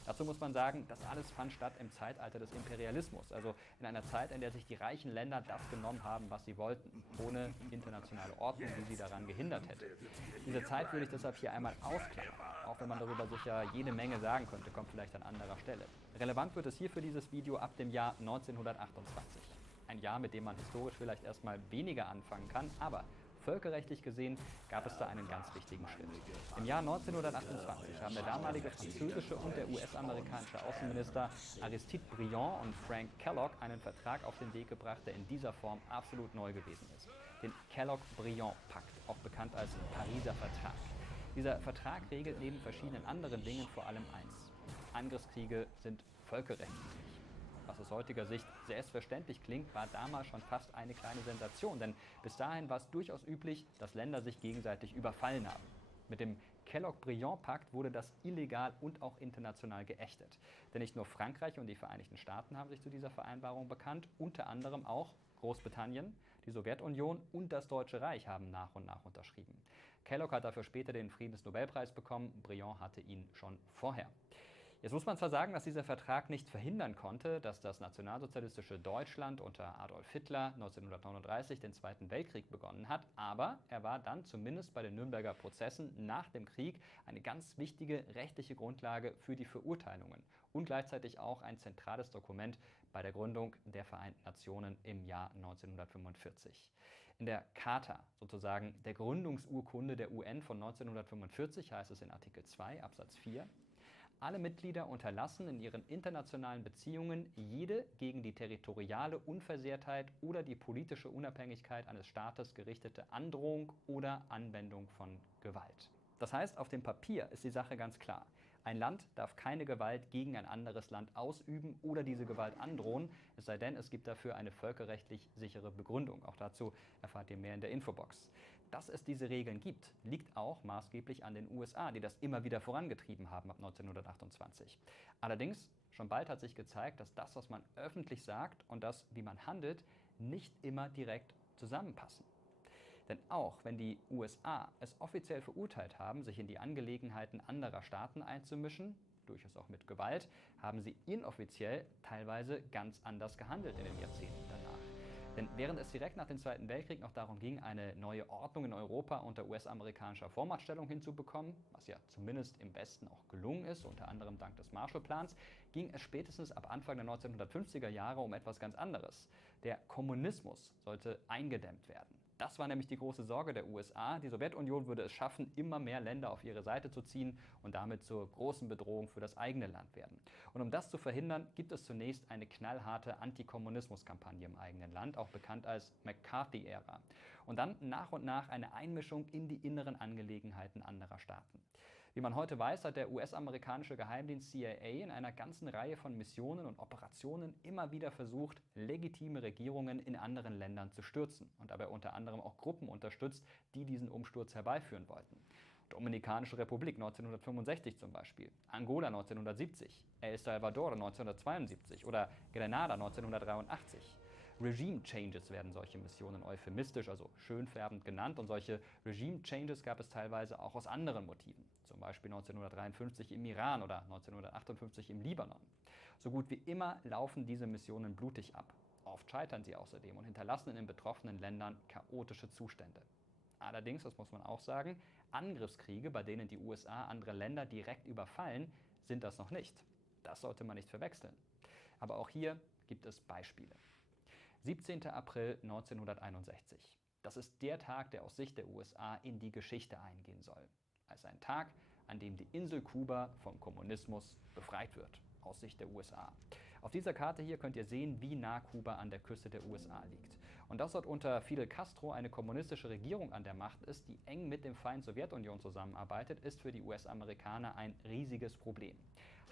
Dazu muss man sagen, das alles fand statt im Zeitalter des Imperialismus, also in einer Zeit, in der sich die reichen Länder das genommen haben, was sie wollten, ohne internationale Ordnung, die sie daran gehindert hätte. Diese Zeit würde ich deshalb hier einmal ausklammern, auch wenn man darüber sicher jede Menge sagen könnte, kommt vielleicht an anderer Stelle. Relevant wird es hier für dieses Video ab dem Jahr 1928. Ein Jahr, mit dem man historisch vielleicht erstmal weniger anfangen kann, aber völkerrechtlich gesehen gab es da einen ganz wichtigen Schritt. Im Jahr 1928 haben der damalige französische und der US-amerikanische Außenminister Aristide Briand und Frank Kellogg einen Vertrag auf den Weg gebracht, der in dieser Form absolut neu gewesen ist. Den Kellogg-Briand-Pakt, auch bekannt als Pariser Vertrag. Dieser Vertrag regelt neben verschiedenen anderen Dingen vor allem eins: Angriffskriege sind völkerrechtswidrig. Was aus heutiger Sicht selbstverständlich klingt, war damals schon fast eine kleine Sensation, denn bis dahin war es durchaus üblich, dass Länder sich gegenseitig überfallen haben. Mit dem Kellogg-Briand-Pakt wurde das illegal und auch international geächtet. Denn nicht nur Frankreich und die Vereinigten Staaten haben sich zu dieser Vereinbarung bekannt, unter anderem auch Großbritannien, die Sowjetunion und das Deutsche Reich haben nach und nach unterschrieben. Kellogg hat dafür später den Friedensnobelpreis bekommen, Briand hatte ihn schon vorher. Jetzt muss man zwar sagen, dass dieser Vertrag nicht verhindern konnte, dass das nationalsozialistische Deutschland unter Adolf Hitler 1939 den Zweiten Weltkrieg begonnen hat, aber er war dann zumindest bei den Nürnberger Prozessen nach dem Krieg eine ganz wichtige rechtliche Grundlage für die Verurteilungen und gleichzeitig auch ein zentrales Dokument bei der Gründung der Vereinten Nationen im Jahr 1945. In der Charta, sozusagen der Gründungsurkunde der UN von 1945, heißt es in Artikel 2 Absatz 4, alle Mitglieder unterlassen in ihren internationalen Beziehungen jede gegen die territoriale Unversehrtheit oder die politische Unabhängigkeit eines Staates gerichtete Androhung oder Anwendung von Gewalt. Das heißt, auf dem Papier ist die Sache ganz klar. Ein Land darf keine Gewalt gegen ein anderes Land ausüben oder diese Gewalt androhen, es sei denn, es gibt dafür eine völkerrechtlich sichere Begründung. Auch dazu erfahrt ihr mehr in der Infobox. Dass es diese Regeln gibt, liegt auch maßgeblich an den USA, die das immer wieder vorangetrieben haben ab 1928. Allerdings, schon bald hat sich gezeigt, dass das, was man öffentlich sagt und das, wie man handelt, nicht immer direkt zusammenpassen. Denn auch wenn die USA es offiziell verurteilt haben, sich in die Angelegenheiten anderer Staaten einzumischen, durchaus auch mit Gewalt, haben sie inoffiziell teilweise ganz anders gehandelt in den Jahrzehnten danach. Denn während es direkt nach dem Zweiten Weltkrieg noch darum ging, eine neue Ordnung in Europa unter US-amerikanischer Vormachtstellung hinzubekommen, was ja zumindest im Westen auch gelungen ist, unter anderem dank des Marshallplans, ging es spätestens ab Anfang der 1950er Jahre um etwas ganz anderes. Der Kommunismus sollte eingedämmt werden. Das war nämlich die große Sorge der USA. Die Sowjetunion würde es schaffen, immer mehr Länder auf ihre Seite zu ziehen und damit zur großen Bedrohung für das eigene Land werden. Und um das zu verhindern, gibt es zunächst eine knallharte Antikommunismuskampagne im eigenen Land, auch bekannt als McCarthy-Ära. Und dann nach und nach eine Einmischung in die inneren Angelegenheiten anderer Staaten. Wie man heute weiß, hat der US-amerikanische Geheimdienst CIA in einer ganzen Reihe von Missionen und Operationen immer wieder versucht, legitime Regierungen in anderen Ländern zu stürzen und dabei unter anderem auch Gruppen unterstützt, die diesen Umsturz herbeiführen wollten. Dominikanische Republik 1965 zum Beispiel, Angola 1970, El Salvador 1972 oder Grenada 1983. Regime Changes werden solche Missionen euphemistisch, also schönfärbend genannt, und solche Regime Changes gab es teilweise auch aus anderen Motiven, zum Beispiel 1953 im Iran oder 1958 im Libanon. So gut wie immer laufen diese Missionen blutig ab. Oft scheitern sie außerdem und hinterlassen in den betroffenen Ländern chaotische Zustände. Allerdings, das muss man auch sagen, Angriffskriege, bei denen die USA andere Länder direkt überfallen, sind das noch nicht. Das sollte man nicht verwechseln. Aber auch hier gibt es Beispiele. 17. April 1961. Das ist der Tag, der aus Sicht der USA in die Geschichte eingehen soll. Als ein Tag, an dem die Insel Kuba vom Kommunismus befreit wird, aus Sicht der USA. Auf dieser Karte hier könnt ihr sehen, wie nah Kuba an der Küste der USA liegt. Und dass dort unter Fidel Castro eine kommunistische Regierung an der Macht ist, die eng mit dem Feind Sowjetunion zusammenarbeitet, ist für die US-Amerikaner ein riesiges Problem.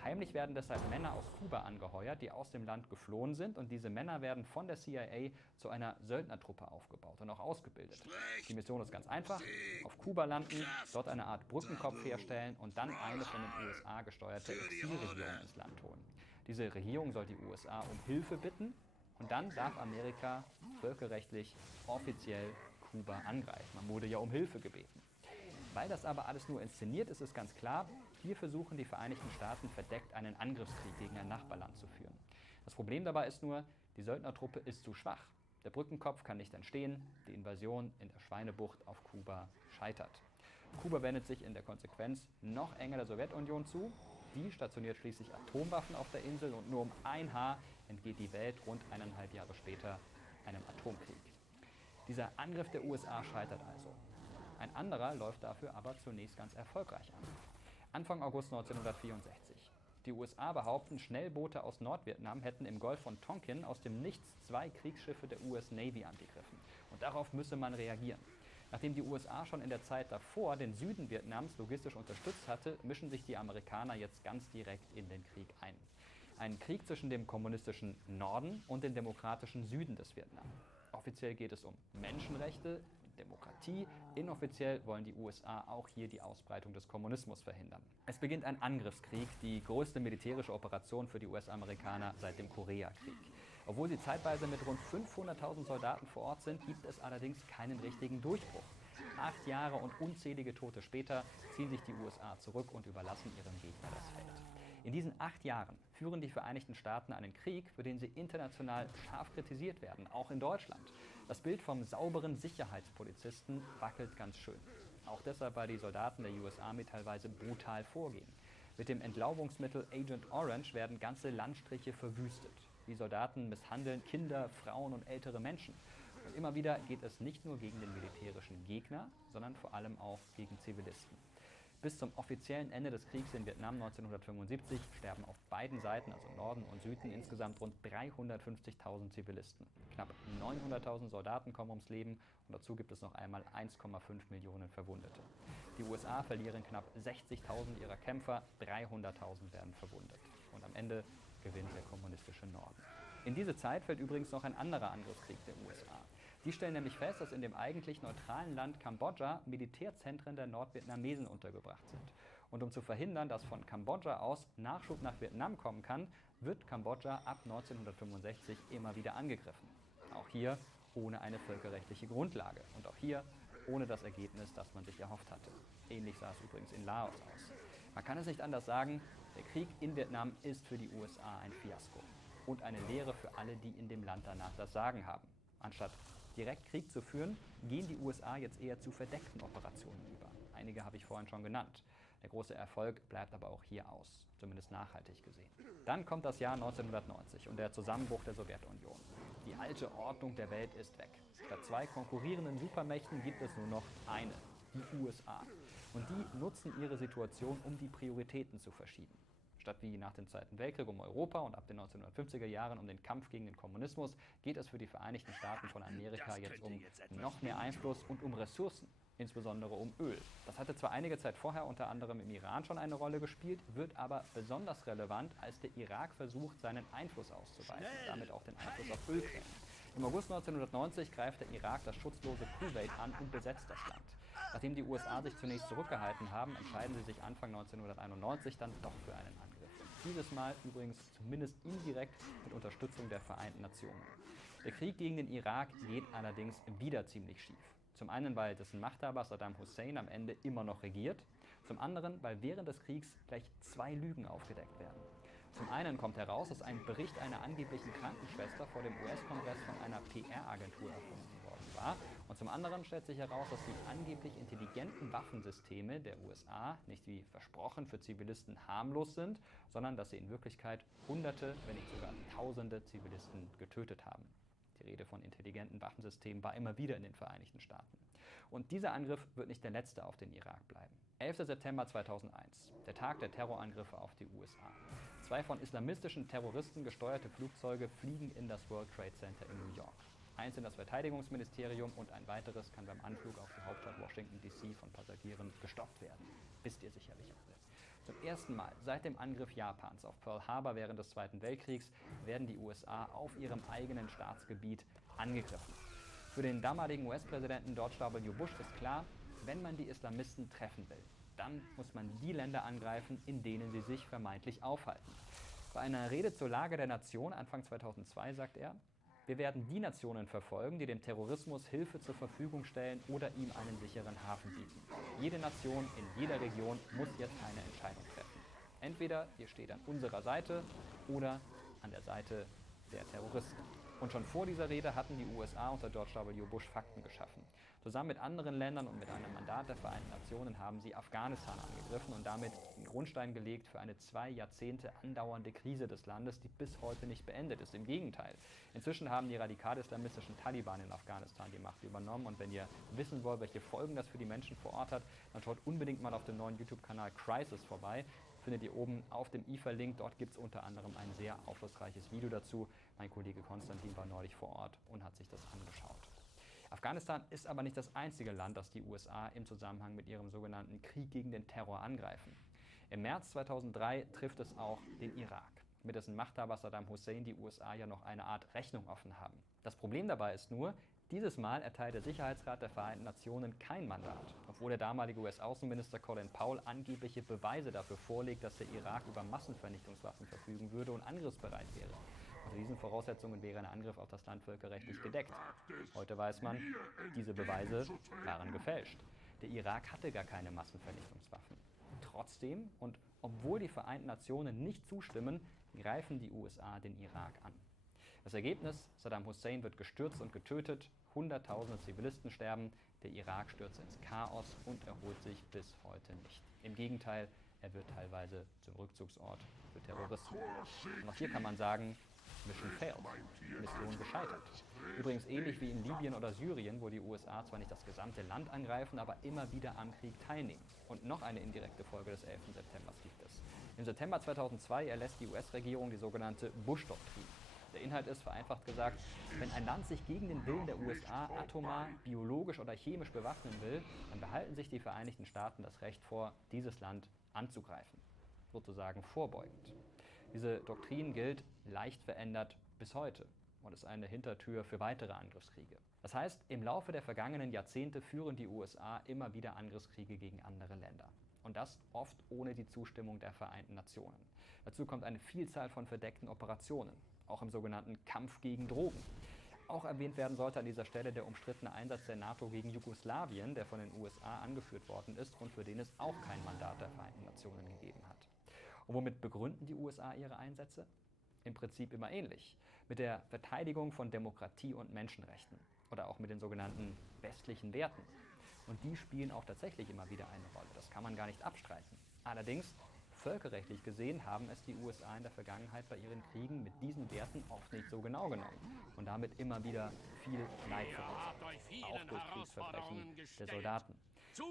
Heimlich werden deshalb Männer aus Kuba angeheuert, die aus dem Land geflohen sind, und diese Männer werden von der CIA zu einer Söldnertruppe aufgebaut und auch ausgebildet. Die Mission ist ganz einfach: auf Kuba landen, dort eine Art Brückenkopf herstellen und dann eine von den USA gesteuerte Exilregierung ins Land holen. Diese Regierung soll die USA um Hilfe bitten und dann darf Amerika völkerrechtlich offiziell Kuba angreifen. Man wurde ja um Hilfe gebeten. Weil das aber alles nur inszeniert ist, ist ganz klar, hier versuchen die Vereinigten Staaten verdeckt einen Angriffskrieg gegen ein Nachbarland zu führen. Das Problem dabei ist nur, die Söldnertruppe ist zu schwach. Der Brückenkopf kann nicht entstehen, die Invasion in der Schweinebucht auf Kuba scheitert. Kuba wendet sich in der Konsequenz noch enger der Sowjetunion zu. Die stationiert schließlich Atomwaffen auf der Insel und nur um ein Haar entgeht die Welt rund 1,5 Jahre später einem Atomkrieg. Dieser Angriff der USA scheitert also. Ein anderer läuft dafür aber zunächst ganz erfolgreich an. Anfang August 1964. Die USA behaupten, Schnellboote aus Nordvietnam hätten im Golf von Tonkin aus dem Nichts 2 Kriegsschiffe der US Navy angegriffen. Und darauf müsse man reagieren. Nachdem die USA schon in der Zeit davor den Süden Vietnams logistisch unterstützt hatte, mischen sich die Amerikaner jetzt ganz direkt in den Krieg ein. Ein Krieg zwischen dem kommunistischen Norden und dem demokratischen Süden des Vietnam. Offiziell geht es um Menschenrechte, Demokratie. Inoffiziell wollen die USA auch hier die Ausbreitung des Kommunismus verhindern. Es beginnt ein Angriffskrieg, die größte militärische Operation für die US-Amerikaner seit dem Koreakrieg. Obwohl sie zeitweise mit rund 500.000 Soldaten vor Ort sind, gibt es allerdings keinen richtigen Durchbruch. 8 Jahre und unzählige Tote später ziehen sich die USA zurück und überlassen ihrem Gegner das Feld. In diesen 8 Jahren führen die Vereinigten Staaten einen Krieg, für den sie international scharf kritisiert werden, auch in Deutschland. Das Bild vom sauberen Sicherheitspolizisten wackelt ganz schön. Auch deshalb, weil die Soldaten der US Army teilweise brutal vorgehen. Mit dem Entlaubungsmittel Agent Orange werden ganze Landstriche verwüstet. Die Soldaten misshandeln Kinder, Frauen und ältere Menschen. Und immer wieder geht es nicht nur gegen den militärischen Gegner, sondern vor allem auch gegen Zivilisten. Bis zum offiziellen Ende des Kriegs in Vietnam 1975 sterben auf beiden Seiten, also Norden und Süden, insgesamt rund 350.000 Zivilisten. Knapp 900.000 Soldaten kommen ums Leben und dazu gibt es noch einmal 1,5 Millionen Verwundete. Die USA verlieren knapp 60.000 ihrer Kämpfer, 300.000 werden verwundet. Und am Ende gewinnt der kommunistische Norden. In diese Zeit fällt übrigens noch ein anderer Angriffskrieg der USA. Die stellen nämlich fest, dass in dem eigentlich neutralen Land Kambodscha Militärzentren der Nordvietnamesen untergebracht sind. Und um zu verhindern, dass von Kambodscha aus Nachschub nach Vietnam kommen kann, wird Kambodscha ab 1965 immer wieder angegriffen. Auch hier ohne eine völkerrechtliche Grundlage und auch hier ohne das Ergebnis, das man sich erhofft hatte. Ähnlich sah es übrigens in Laos aus. Man kann es nicht anders sagen, der Krieg in Vietnam ist für die USA ein Fiasko und eine Lehre für alle, die in dem Land danach das Sagen haben. Anstatt direkt Krieg zu führen, gehen die USA jetzt eher zu verdeckten Operationen über. Einige habe ich vorhin schon genannt. Der große Erfolg bleibt aber auch hier aus, zumindest nachhaltig gesehen. Dann kommt das Jahr 1990 und der Zusammenbruch der Sowjetunion. Die alte Ordnung der Welt ist weg. Statt zwei konkurrierenden Supermächten gibt es nur noch eine, die USA. Und die nutzen ihre Situation, um die Prioritäten zu verschieben. Statt wie nach dem Zweiten Weltkrieg um Europa und ab den 1950er Jahren um den Kampf gegen den Kommunismus, geht es für die Vereinigten Staaten von Amerika jetzt um noch mehr Einfluss und um Ressourcen, insbesondere um Öl. Das hatte zwar einige Zeit vorher unter anderem im Iran schon eine Rolle gespielt, wird aber besonders relevant, als der Irak versucht, seinen Einfluss auszuweiten, damit auch den Einfluss auf Ölquellen. Im August 1990 greift der Irak das schutzlose Kuwait an und besetzt das Land. Nachdem die USA sich zunächst zurückgehalten haben, entscheiden sie sich Anfang 1991 dann doch für einen Angriff. Dieses Mal übrigens zumindest indirekt mit Unterstützung der Vereinten Nationen. Der Krieg gegen den Irak geht allerdings wieder ziemlich schief. Zum einen, weil dessen Machthaber Saddam Hussein am Ende immer noch regiert. Zum anderen, weil während des Kriegs gleich zwei Lügen aufgedeckt werden. Zum einen kommt heraus, dass ein Bericht einer angeblichen Krankenschwester vor dem US-Kongress von einer PR-Agentur erfunden worden war. Und zum anderen stellt sich heraus, dass die angeblich intelligenten Waffensysteme der USA nicht wie versprochen für Zivilisten harmlos sind, sondern dass sie in Wirklichkeit Hunderte, wenn nicht sogar Tausende Zivilisten getötet haben. Die Rede von intelligenten Waffensystemen war immer wieder in den Vereinigten Staaten. Und dieser Angriff wird nicht der letzte auf den Irak bleiben. 11. September 2001, der Tag der Terrorangriffe auf die USA. Zwei von islamistischen Terroristen gesteuerte Flugzeuge fliegen in das World Trade Center in New York. Eins in das Verteidigungsministerium und ein weiteres kann beim Anflug auf die Hauptstadt Washington D.C. von Passagieren gestoppt werden. Wisst ihr sicherlich alle. Zum ersten Mal seit dem Angriff Japans auf Pearl Harbor während des Zweiten Weltkriegs werden die USA auf ihrem eigenen Staatsgebiet angegriffen. Für den damaligen US-Präsidenten George W. Bush ist klar, wenn man die Islamisten treffen will, dann muss man die Länder angreifen, in denen sie sich vermeintlich aufhalten. Bei einer Rede zur Lage der Nation Anfang 2002 sagt er: Wir werden die Nationen verfolgen, die dem Terrorismus Hilfe zur Verfügung stellen oder ihm einen sicheren Hafen bieten. Jede Nation in jeder Region muss jetzt eine Entscheidung treffen. Entweder ihr steht an unserer Seite oder an der Seite der Terroristen. Und schon vor dieser Rede hatten die USA unter George W. Bush Fakten geschaffen. Zusammen mit anderen Ländern und mit einem Mandat der Vereinten Nationen haben sie Afghanistan angegriffen und damit den Grundstein gelegt für eine 2 Jahrzehnte andauernde Krise des Landes, die bis heute nicht beendet ist. Im Gegenteil. Inzwischen haben die radikal-islamistischen Taliban in Afghanistan die Macht übernommen. Und wenn ihr wissen wollt, welche Folgen das für die Menschen vor Ort hat, dann schaut unbedingt mal auf dem neuen YouTube-Kanal Crisis vorbei. Findet ihr oben auf dem i verlinkt. Dort gibt es unter anderem ein sehr aufschlussreiches Video dazu. Mein Kollege Konstantin war neulich vor Ort und hat sich das angeschaut. Afghanistan ist aber nicht das einzige Land, das die USA im Zusammenhang mit ihrem sogenannten Krieg gegen den Terror angreifen. Im März 2003 trifft es auch den Irak, mit dessen Machthaber Saddam Hussein die USA ja noch eine Art Rechnung offen haben. Das Problem dabei ist nur, dieses Mal erteilt der Sicherheitsrat der Vereinten Nationen kein Mandat, obwohl der damalige US-Außenminister Colin Powell angebliche Beweise dafür vorlegt, dass der Irak über Massenvernichtungswaffen verfügen würde und angriffsbereit wäre. Unter diesen Voraussetzungen wäre ein Angriff auf das Land völkerrechtlich gedeckt. Heute weiß man, diese Beweise waren gefälscht. Der Irak hatte gar keine Massenvernichtungswaffen. Trotzdem und obwohl die Vereinten Nationen nicht zustimmen, greifen die USA den Irak an. Das Ergebnis: Saddam Hussein wird gestürzt und getötet, Hunderttausende Zivilisten sterben, der Irak stürzt ins Chaos und erholt sich bis heute nicht. Im Gegenteil, er wird teilweise zum Rückzugsort für Terroristen. Und auch hier kann man sagen, Mission failed, Mission gescheitert. Übrigens ähnlich wie in Libyen oder Syrien, wo die USA zwar nicht das gesamte Land angreifen, aber immer wieder am Krieg teilnehmen. Und noch eine indirekte Folge des 11. September gibt es. Im September 2002 erlässt die US-Regierung die sogenannte Bush-Doktrin. Der Inhalt ist, vereinfacht gesagt, wenn ein Land sich gegen den Willen der USA atomar, biologisch oder chemisch bewaffnen will, dann behalten sich die Vereinigten Staaten das Recht vor, dieses Land anzugreifen. Sozusagen vorbeugend. Diese Doktrin gilt leicht verändert bis heute. und ist eine Hintertür für weitere Angriffskriege. Das heißt, im Laufe der vergangenen Jahrzehnte führen die USA immer wieder Angriffskriege gegen andere Länder. Und das oft ohne die Zustimmung der Vereinten Nationen. Dazu kommt eine Vielzahl von verdeckten Operationen, auch im sogenannten Kampf gegen Drogen. Auch erwähnt werden sollte an dieser Stelle der umstrittene Einsatz der NATO gegen Jugoslawien, der von den USA angeführt worden ist und für den es auch kein Mandat der Vereinten Nationen gegeben hat. Und womit begründen die USA ihre Einsätze? Im Prinzip immer ähnlich. Mit der Verteidigung von Demokratie und Menschenrechten oder auch mit den sogenannten westlichen Werten. Und die spielen auch tatsächlich immer wieder eine Rolle. Das kann man gar nicht abstreiten. Allerdings, völkerrechtlich gesehen, haben es die USA in der Vergangenheit bei ihren Kriegen mit diesen Werten oft nicht so genau genommen und damit immer wieder viel Leid verursacht, auch durch Kriegsverbrechen der Soldaten.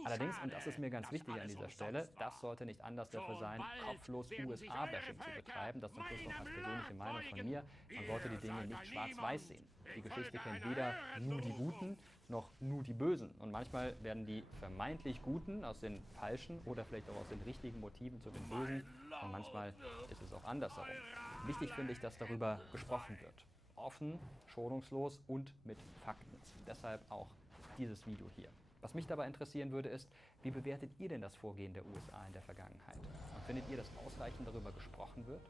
Allerdings, und das ist mir ganz wichtig an dieser Stelle, das sollte nicht Anlass dafür sein, kopflos USA-Bashing zu betreiben. Das zum Schluss noch als persönliche Meinung von mir. Man sollte die Dinge nicht schwarz-weiß sehen. Die Geschichte kennt weder nur die Guten noch nur die Bösen. Und manchmal werden die vermeintlich Guten aus den falschen oder vielleicht auch aus den richtigen Motiven zu den Bösen. Und manchmal ist es auch andersherum. Wichtig finde ich, dass darüber gesprochen wird. Offen, schonungslos und mit Fakten. Deshalb auch dieses Video hier. Was mich dabei interessieren würde, ist, wie bewertet ihr denn das Vorgehen der USA in der Vergangenheit? Und findet ihr, dass ausreichend darüber gesprochen wird?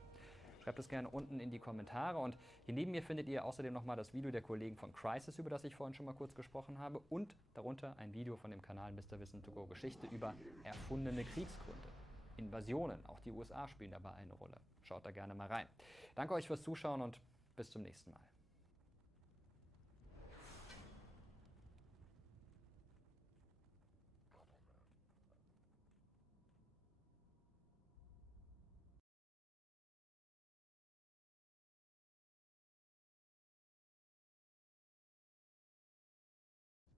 Schreibt es gerne unten in die Kommentare. Und hier neben mir findet ihr außerdem nochmal das Video der Kollegen von Crisis, über das ich vorhin schon mal kurz gesprochen habe. Und darunter ein Video von dem Kanal Mr. Wissen to Go Geschichte über erfundene Kriegsgründe. Invasionen, auch die USA spielen dabei eine Rolle. Schaut da gerne mal rein. Danke euch fürs Zuschauen und bis zum nächsten Mal.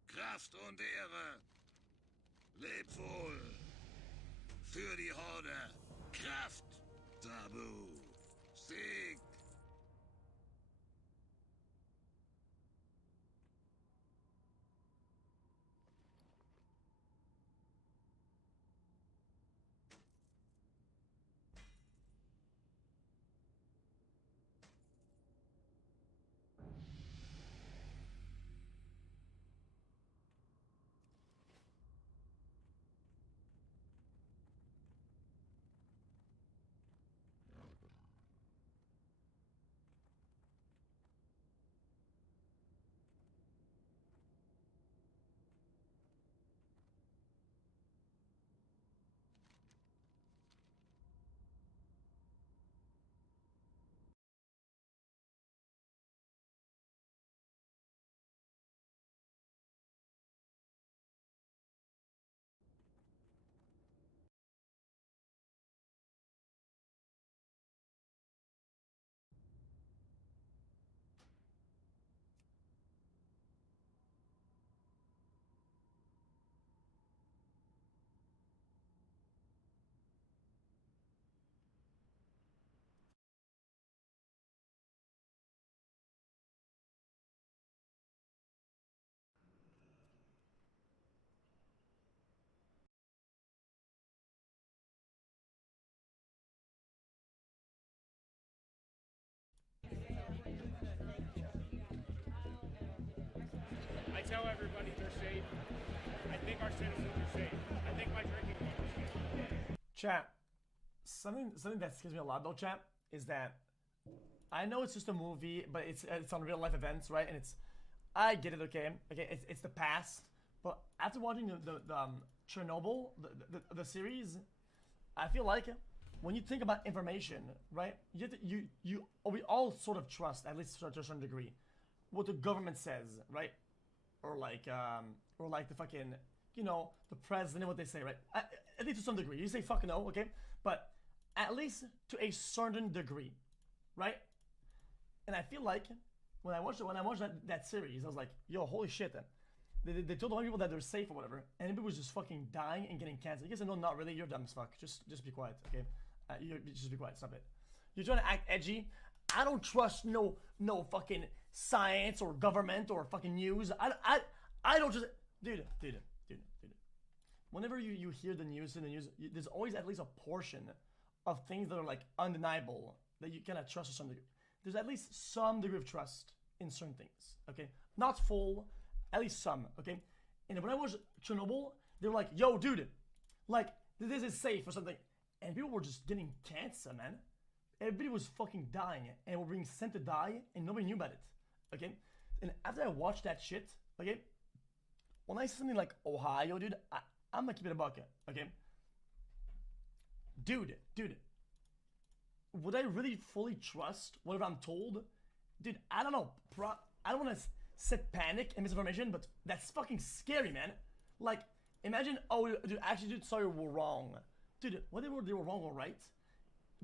Kraft und Ehre. Leb wohl. Für die Horde. Kraft. Tabu. Sieg. I tell everybody they're safe. I think our citizens are safe. I think my drinking water is safe. Chat, something that scares me a lot though, chat, is that I know it's just a movie, but it's on real life events, right? And I get it, okay? Okay, it's the past, but after watching the Chernobyl, the series, I feel like when you think about information, right? We all sort of trust, at least to a certain degree, what the government says, right? Or like the fucking, you know, the president, what they say, right? At least to some degree. You say fuck no, okay? But at least to a certain degree, right? And I feel like when I watched that series, I was like, yo, holy shit. They told all people that they're safe or whatever, and everybody was just fucking dying and getting cancer. You guys know, not really. You're dumb as fuck. Just be quiet, okay? Just be quiet. Stop it. You're trying to act edgy. I don't trust no fucking science or government or fucking news. I don't just dude. Whenever you hear the news there's always at least a portion of things that are like undeniable that you cannot trust to some degree. There's at least some degree of trust in certain things, okay? Not full, at least some, okay? And when I watched Chernobyl, they were like, yo, dude, like, this is safe or something. And people were just getting cancer, man. Everybody was fucking dying and were being sent to die and nobody knew about it, okay? And after I watched that shit, okay? When I see something like Ohio, dude, I'm gonna keep it a buck, okay? Dude, would I really fully trust whatever I'm told? Dude, I don't know. I don't want to set panic and misinformation, but that's fucking scary, man. Like, imagine, oh, dude, actually, dude, sorry, we're wrong. Dude, whether they were wrong or right,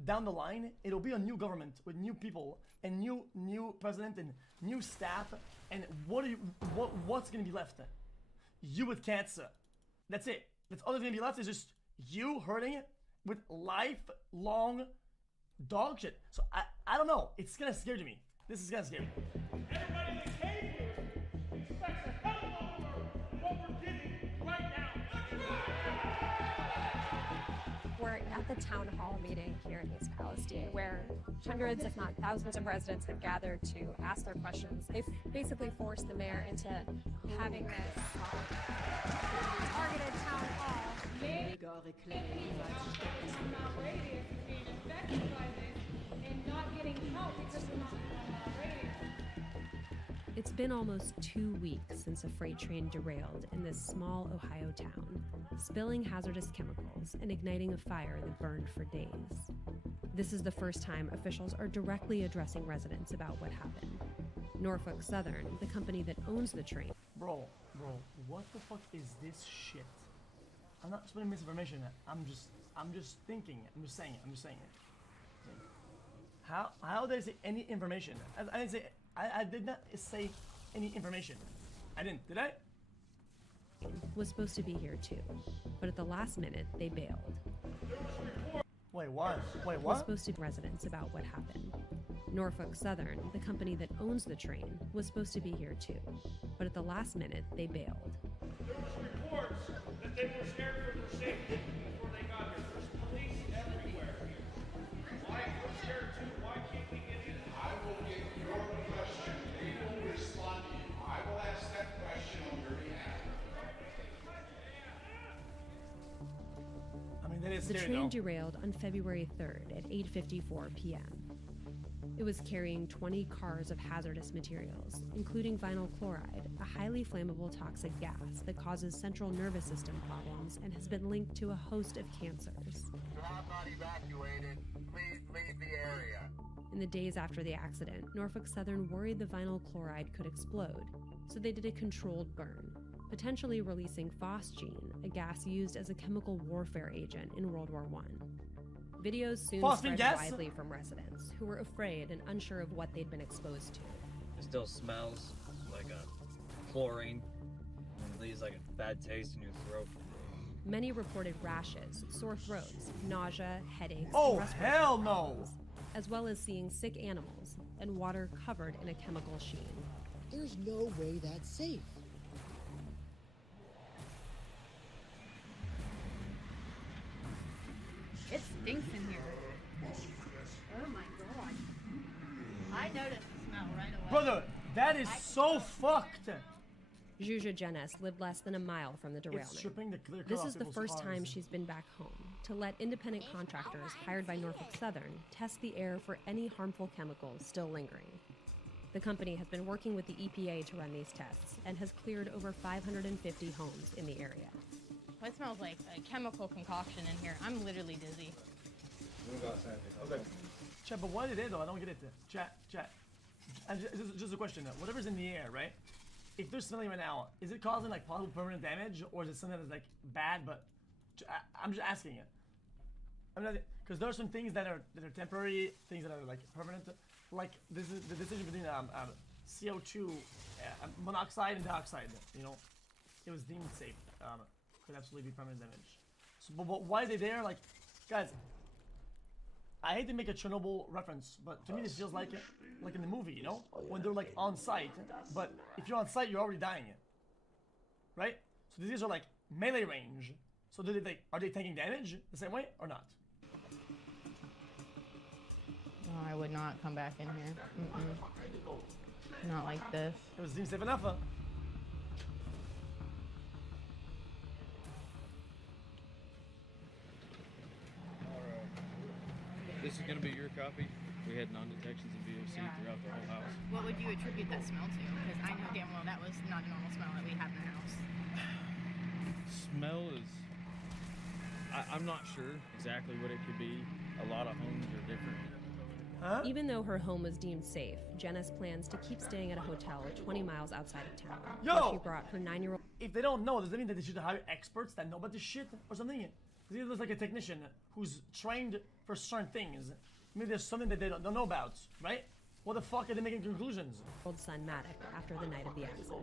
down the line, it'll be a new government with new people and new president and new staff. And what's gonna be left? You with cancer. That's it. That's all that's gonna be left is just you hurting with lifelong dog shit. So I don't know. It's kind of scary to me. This is kind of scary. Everybody in this cave expects a hell of a lot more than what we're getting right now. We're at the town hall meeting here in East Palestine, where hundreds, if not thousands, of residents have gathered to ask their questions. They've basically forced the mayor into having this targeted town hall. It's been almost 2 weeks since a freight train derailed in this small Ohio town, spilling hazardous chemicals and igniting a fire that burned for days. This is the first time officials are directly addressing residents about what happened. Norfolk Southern, the company that owns the train. Bro, what the fuck is this shit? I'm not spreading misinformation. I'm just thinking. I'm just saying it. How did I say any information? I didn't say. I did not say any information. I didn't. Did I? Was supposed to be here too, but at the last minute they bailed. Wait, what? Was supposed to be residents about what happened. Norfolk Southern, the company that owns the train, was supposed to be here too, but at the last minute they bailed. There was reports that they were scared for their safety before they got here. There's police everywhere. Why we're scared too? Why can't we get in? I will get your question. They will respond to you. I will ask that question on your behalf. I mean, that is The scary, train though. derailed on February 3rd at 8:54 p.m. It was carrying 20 cars of hazardous materials, including vinyl chloride, a highly flammable toxic gas that causes central nervous system problems and has been linked to a host of cancers. If you have not evacuated, please leave the area. In the days after the accident, Norfolk Southern worried the vinyl chloride could explode, so they did a controlled burn, potentially releasing phosgene, a gas used as a chemical warfare agent in World War I. Videos soon spread widely from residents who were afraid and unsure of what they'd been exposed to. It still smells like a chlorine and leaves like a bad taste in your throat. Many reported rashes, sore throats, nausea, headaches, Oh, and respiratory hell no! problems, as well as seeing sick animals and water covered in a chemical sheen. There's no way that's safe. It stinks in here. Oh my god. I noticed the smell right away. Brother, that is so fucked. Zsuzsa Jenes lived less than a mile from the derailment. stripping the clear This cut is off the people's first cars. time she's been back home to let independent contractors hired by Norfolk Southern test the air for any harmful chemicals still lingering. The company has been working with the EPA to run these tests and has cleared over 550 homes in the area. It smells like a chemical concoction in here. I'm literally dizzy. Okay. Chat, but why did they though? I don't get it. Chat. And just a question. Whatever's in the air, right? If they're smelling right now, is it causing like possible permanent damage, or is it something that's like bad? But I'm just asking it. I'm not, because there are some things that are temporary, things that are like permanent. Like this is the decision between CO2 monoxide and dioxide. You know, it was deemed safe. Could absolutely be permanent damage. So, but why are they there? Like, guys, I hate to make a Chernobyl reference, but to me this feels like in the movie, you know, when they're like on site. But if you're on site, you're already dying, right? So these are like melee range. So are they taking damage the same way or not? Oh, I would not come back in here. Mm-mm. Not like this. It seems safe enough, huh? This is going to be your copy. We had non-detections and VOC throughout the whole house. What would you attribute that smell to? Because I know damn well that was not a normal smell that we have in the house. Smell is... I'm not sure exactly what it could be. A lot of homes are different. Huh? Even though her home was deemed safe, Janice plans to keep staying at a hotel 20 miles outside of town. Yo! Where she brought her 9-year-old... If they don't know, does that mean that they should hire experts that know about this shit or something? Because there's like a technician who's trained for certain things. Maybe there's something that they don't know about, right? What the fuck are they making conclusions? Old son Maddox after the night of the accident.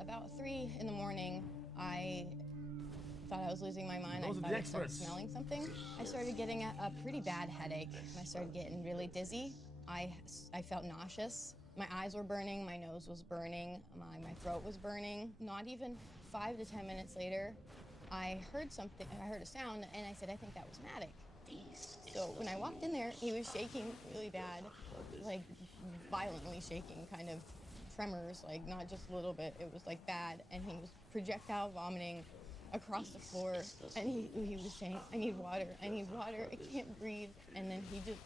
About 3 in the morning, I thought I was losing my mind. Those are I the thought I started experts. smelling something. I started getting a pretty bad headache. I started getting really dizzy. I felt nauseous. My eyes were burning, my nose was burning, my throat was burning. Not even 5 to 10 minutes later, I heard something, I heard a sound, and I said, I think that was Maddox. So when I walked in there, he was shaking really bad, like violently shaking, kind of tremors, like not just a little bit, it was like bad, and he was projectile vomiting across the floor, and he was saying, I need water, I can't breathe, and then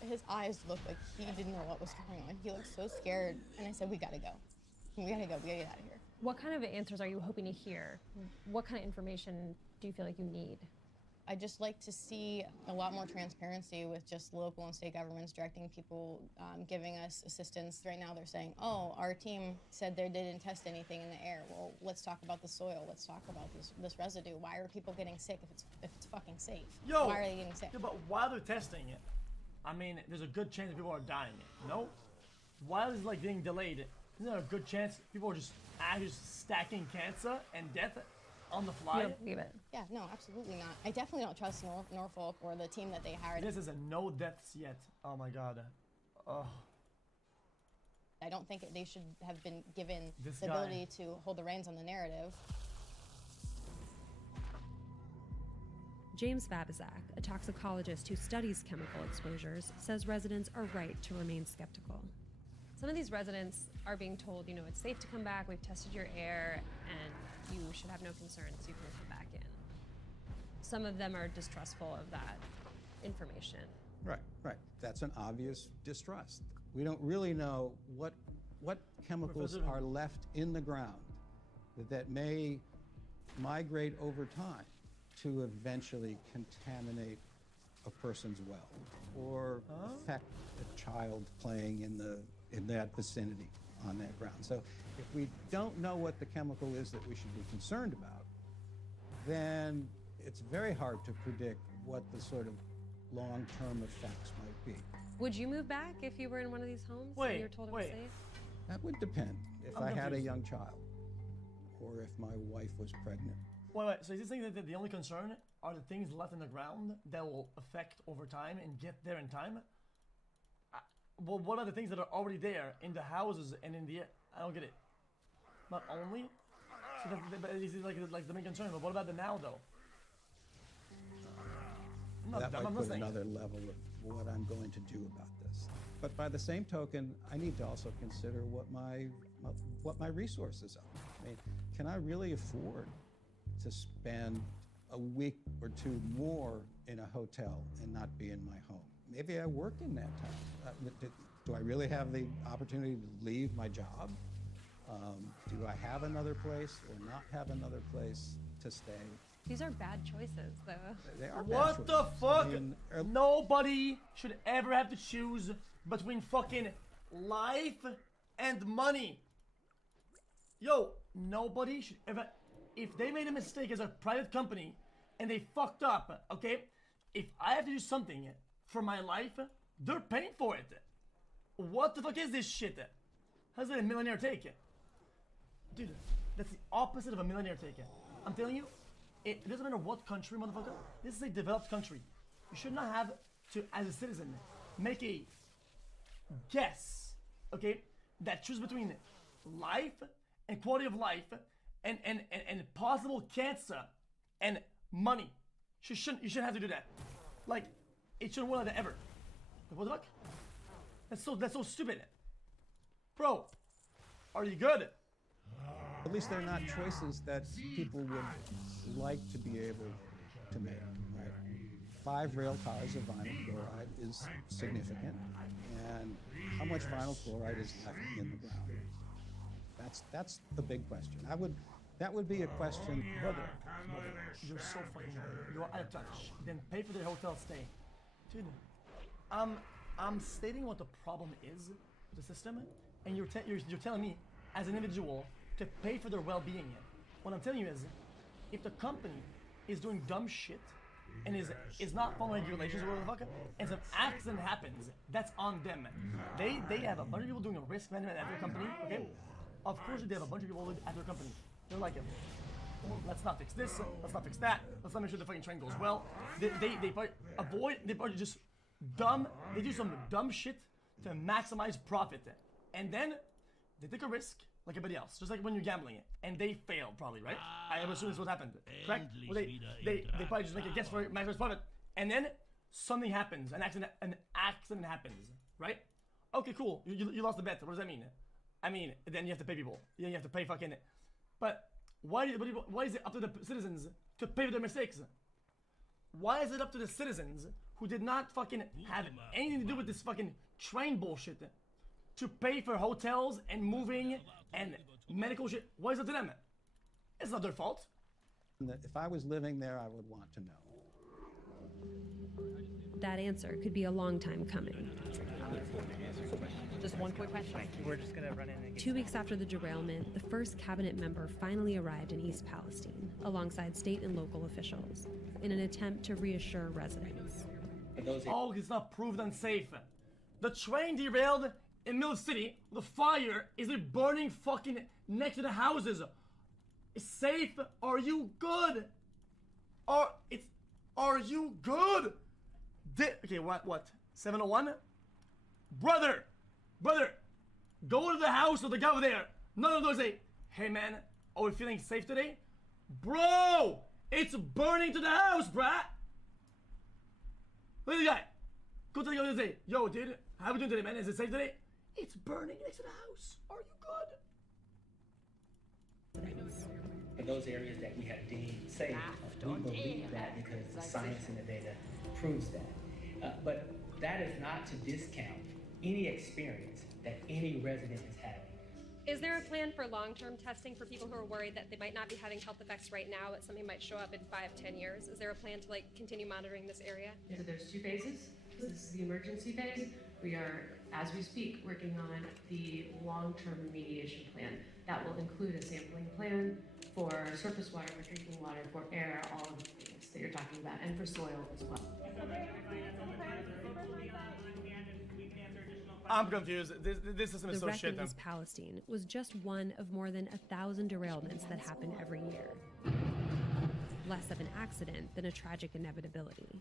his eyes looked like he didn't know what was going on. He looked so scared, and I said, we gotta go, we gotta get out of here. What kind of answers are you hoping to hear? What kind of information do you feel like you need? I'd just like to see a lot more transparency with just local and state governments directing people, giving us assistance. Right now they're saying, oh, our team said they didn't test anything in the air. Well, let's talk about the soil. Let's talk about this residue. Why are people getting sick if it's fucking safe? Yo, why are they getting sick? Yeah, but while they're testing it, I mean, there's a good chance that people are dying. No? While it's like getting delayed, isn't there a good chance people are just actually stacking cancer and death on the fly? You don't believe it? Yeah, no, absolutely not. I definitely don't trust Norfolk or the team that they hired. This is a no deaths yet. Oh my god. Oh. I don't think they should have been given This the guy. ability to hold the reins on the narrative. James Babizak, a toxicologist who studies chemical exposures, says residents are right to remain skeptical. Some of these residents are being told, you know, it's safe to come back, we've tested your air, and you should have no concerns, you can come back in. Some of them are distrustful of that information. Right. That's an obvious distrust. We don't really know what chemicals are left in the ground that may migrate over time to eventually contaminate a person's well or affect a child playing in that vicinity on that ground. So if we don't know what the chemical is that we should be concerned about, then it's very hard to predict what the sort of long-term effects might be. Would you move back if you were in one of these homes and you were told it was safe? That would depend if I'm I had a confused. young child or if my wife was pregnant. Wait, so is this saying that the only concern are the things left in the ground that will affect over time and get there in time? Well, what are the things that are already there in the houses and in the air? I don't get it. Not only? So is it like the main concern, but what about the now though? That might put another level of what I'm going to do about this. But by the same token, I need to also consider what my resources are. I mean, can I really afford to spend a week or two more in a hotel and not be in my home? Maybe I work in that time. Do I really have the opportunity to leave my job? Do I have another place or not have another place to stay? These are bad choices, though. They are bad What the choices. fuck? I mean, Nobody should ever have to choose between fucking life and money. Yo, nobody should ever... If they made a mistake as a private company and they fucked up, okay? If I have to do something for my life, they're paying for it. What the fuck is this shit? How's that a millionaire take? Dude, that's the opposite of a millionaire take. I'm telling you, it doesn't matter what country, motherfucker. This is a developed country. You should not have to, as a citizen, make a guess, okay, that choose between life and quality of life and possible cancer and money. You shouldn't have to do that. Like, it shouldn't work like that ever. What the fuck? That's so stupid. Bro, are you good? At least they're not choices that people would like to be able to make. Right? 5 rail cars of vinyl chloride is significant, and how much vinyl chloride is left in the ground? That's the big question. That would be a question. Brother, you're so fucking old. You're out of touch. Then pay for their hotel stay. Dude, I'm stating what the problem is with the system, and you're telling me, as an individual, to pay for their well-being. What I'm telling you is, if the company is doing dumb shit and is not following regulations or whatever the fuck, and some accident happens, that's on them. They have a bunch of people doing a risk management at their company, okay? Of course they have a bunch of people at their company. They're like, let's not fix this, let's not fix that, let's not make sure the fucking train goes well. They probably just dumb, they do some dumb shit to maximize profit. And then they take a risk like everybody else, just like when you're gambling it, and they fail probably, right? I assume this is what happened, correct? Well, they probably just make a guess for maximized profit, and then something happens, an accident happens, right? Okay, cool, you lost the bet. What does that mean? I mean, then you have to pay people. Then you have to pay fucking. But why is it up to the citizens to pay for their mistakes? Why is it up to the citizens who did not fucking have anything to do with this fucking train bullshit to pay for hotels and moving and medical shit? Why is it to them? It's not their fault. If I was living there, I would want to know. That answer could be a long time coming. Just one quick question. We're just going to run in and get 2 weeks after the derailment, the first cabinet member finally arrived in East Palestine, alongside state and local officials, in an attempt to reassure residents. Oh, it's not proved unsafe. The train derailed in Mill City. The fire is burning fucking next to the houses. It's safe? Are you good? Are you good? Okay, what? 701? Brother, go to the house of the guy over there. None of those say, hey man, are we feeling safe today? Bro, it's burning to the house, brah. Look at the guy. Go to the guy and say, yo, dude, how we doing today, man? Is it safe today? It's burning next to the house. Are you good? For those areas that we have deemed safe, we believe that because the science and the data proves that. But that is not to discount any experience that any resident is having. Is there a plan for long-term testing for people who are worried that they might not be having health effects right now, but something might show up in 5-10 years? Is there a plan to continue monitoring this area? So there's 2 phases. This is the emergency phase. We are, as we speak, working on the long-term remediation plan. That will include a sampling plan for surface water, for drinking water, for air, all of the things that you're talking about, and for soil as well. I'm confused. This system is so shit. The wreck in East Palestine was just one of more than 1,000 derailments that happen every year. Less of an accident than a tragic inevitability.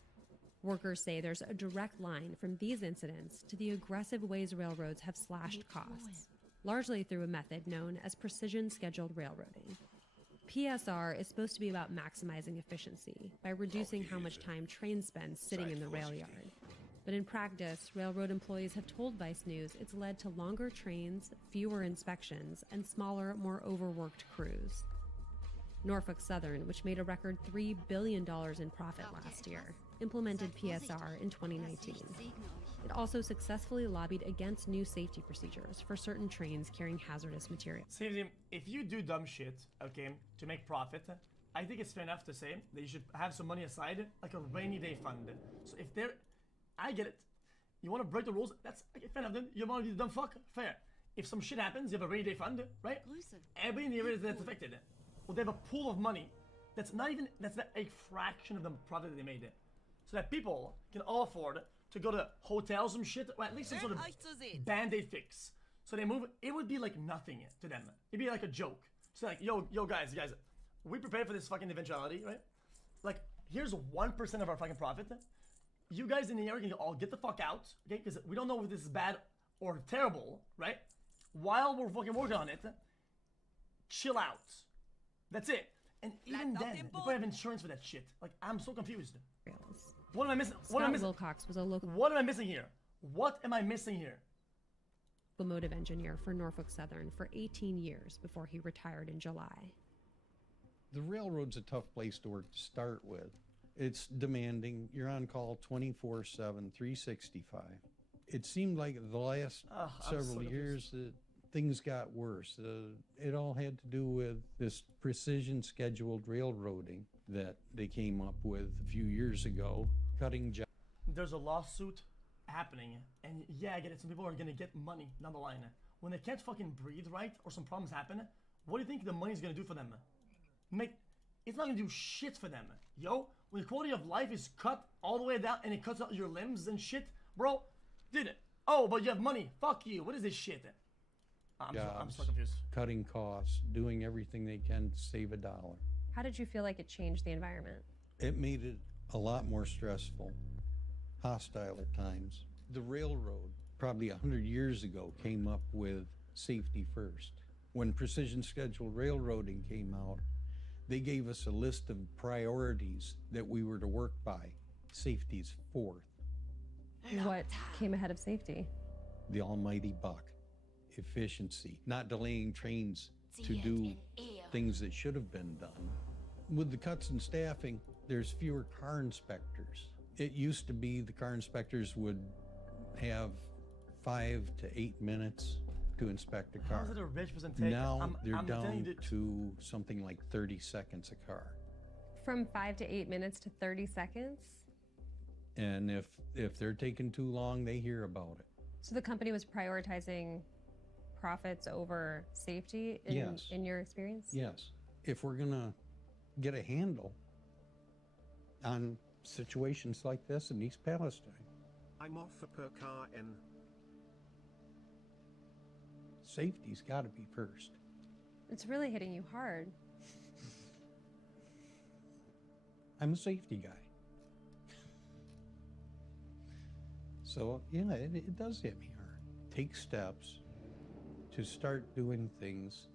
Workers say there's a direct line from these incidents to the aggressive ways railroads have slashed costs, largely through a method known as precision scheduled railroading. PSR is supposed to be about maximizing efficiency by reducing how much time trains spend sitting in the rail yard. But in practice, railroad employees have told Vice News it's led to longer trains, fewer inspections, and smaller, more overworked crews. Norfolk Southern, which made a record $3 billion in profit last year, implemented PSR in 2019. It also successfully lobbied against new safety procedures for certain trains carrying hazardous materials. See, if you do dumb shit, okay, to make profit, I think it's fair enough to say that you should have some money aside, like a rainy day fund. So if they're, I get it. You want to break the rules? That's fair enough. Then you want to be the dumb fuck? Fair. If some shit happens, you have a rainy day fund, right? Everybody in the area that's affected. Well, they have a pool of money that's not a fraction of the profit that they made. So that people can all afford to go to hotels and shit, or at least some sort of band-aid fix. So they move, it would be like nothing to them. It'd be like a joke. So like, yo guys, we prepared for this fucking eventuality, right? Like, here's 1% of our fucking profit. You guys in the area can all get the fuck out, okay? Because we don't know if this is bad or terrible, right? While we're fucking working on it, chill out. That's it. And even then, they probably have insurance for that shit. Like, I'm so confused. What am I missing? Scott Wilcox was a local. What am I missing here? What am I missing here? Locomotive engineer for Norfolk Southern for 18 years before he retired in July. The railroad's a tough place to work to start with. It's demanding. You're on call 24/7, 365. It seemed like the last several years that things got worse. It all had to do with this precision scheduled railroading that they came up with a few years ago, cutting jobs. There's a lawsuit happening, and yeah, I get it. Some people are gonna get money down the line. When they can't fucking breathe right, or some problems happen, what do you think the money's gonna do for them? It's not gonna do shit for them. Yo, when the quality of life is cut all the way down, and it cuts out your limbs and shit, bro, dude, oh, but you have money. Fuck you. What is this shit? I'm so confused. Cutting costs, doing everything they can to save a dollar. How did you feel like it changed the environment? It made it a lot more stressful, hostile at times. The railroad, probably 100 years ago, came up with safety first. When precision scheduled railroading came out, they gave us a list of priorities that we were to work by. Safety's fourth. What came ahead of safety? The almighty buck. Efficiency, not delaying trains to do things that should have been done. With the cuts in staffing, there's fewer car inspectors. It used to be the car inspectors would have 5 to 8 minutes to inspect a car. How is it a rich person take? Now they're I'm down to something like 30 seconds a car. From 5 to 8 minutes to 30 seconds? And if they're taking too long, they hear about it. So the company was prioritizing profits over safety in your experience? Yes. If we're gonna get a handle on situations like this in East Palestine. I'm off for per car and Safety's gotta be first. It's really hitting you hard. I'm a safety guy. So yeah, it does hit me hard. Take steps to start doing things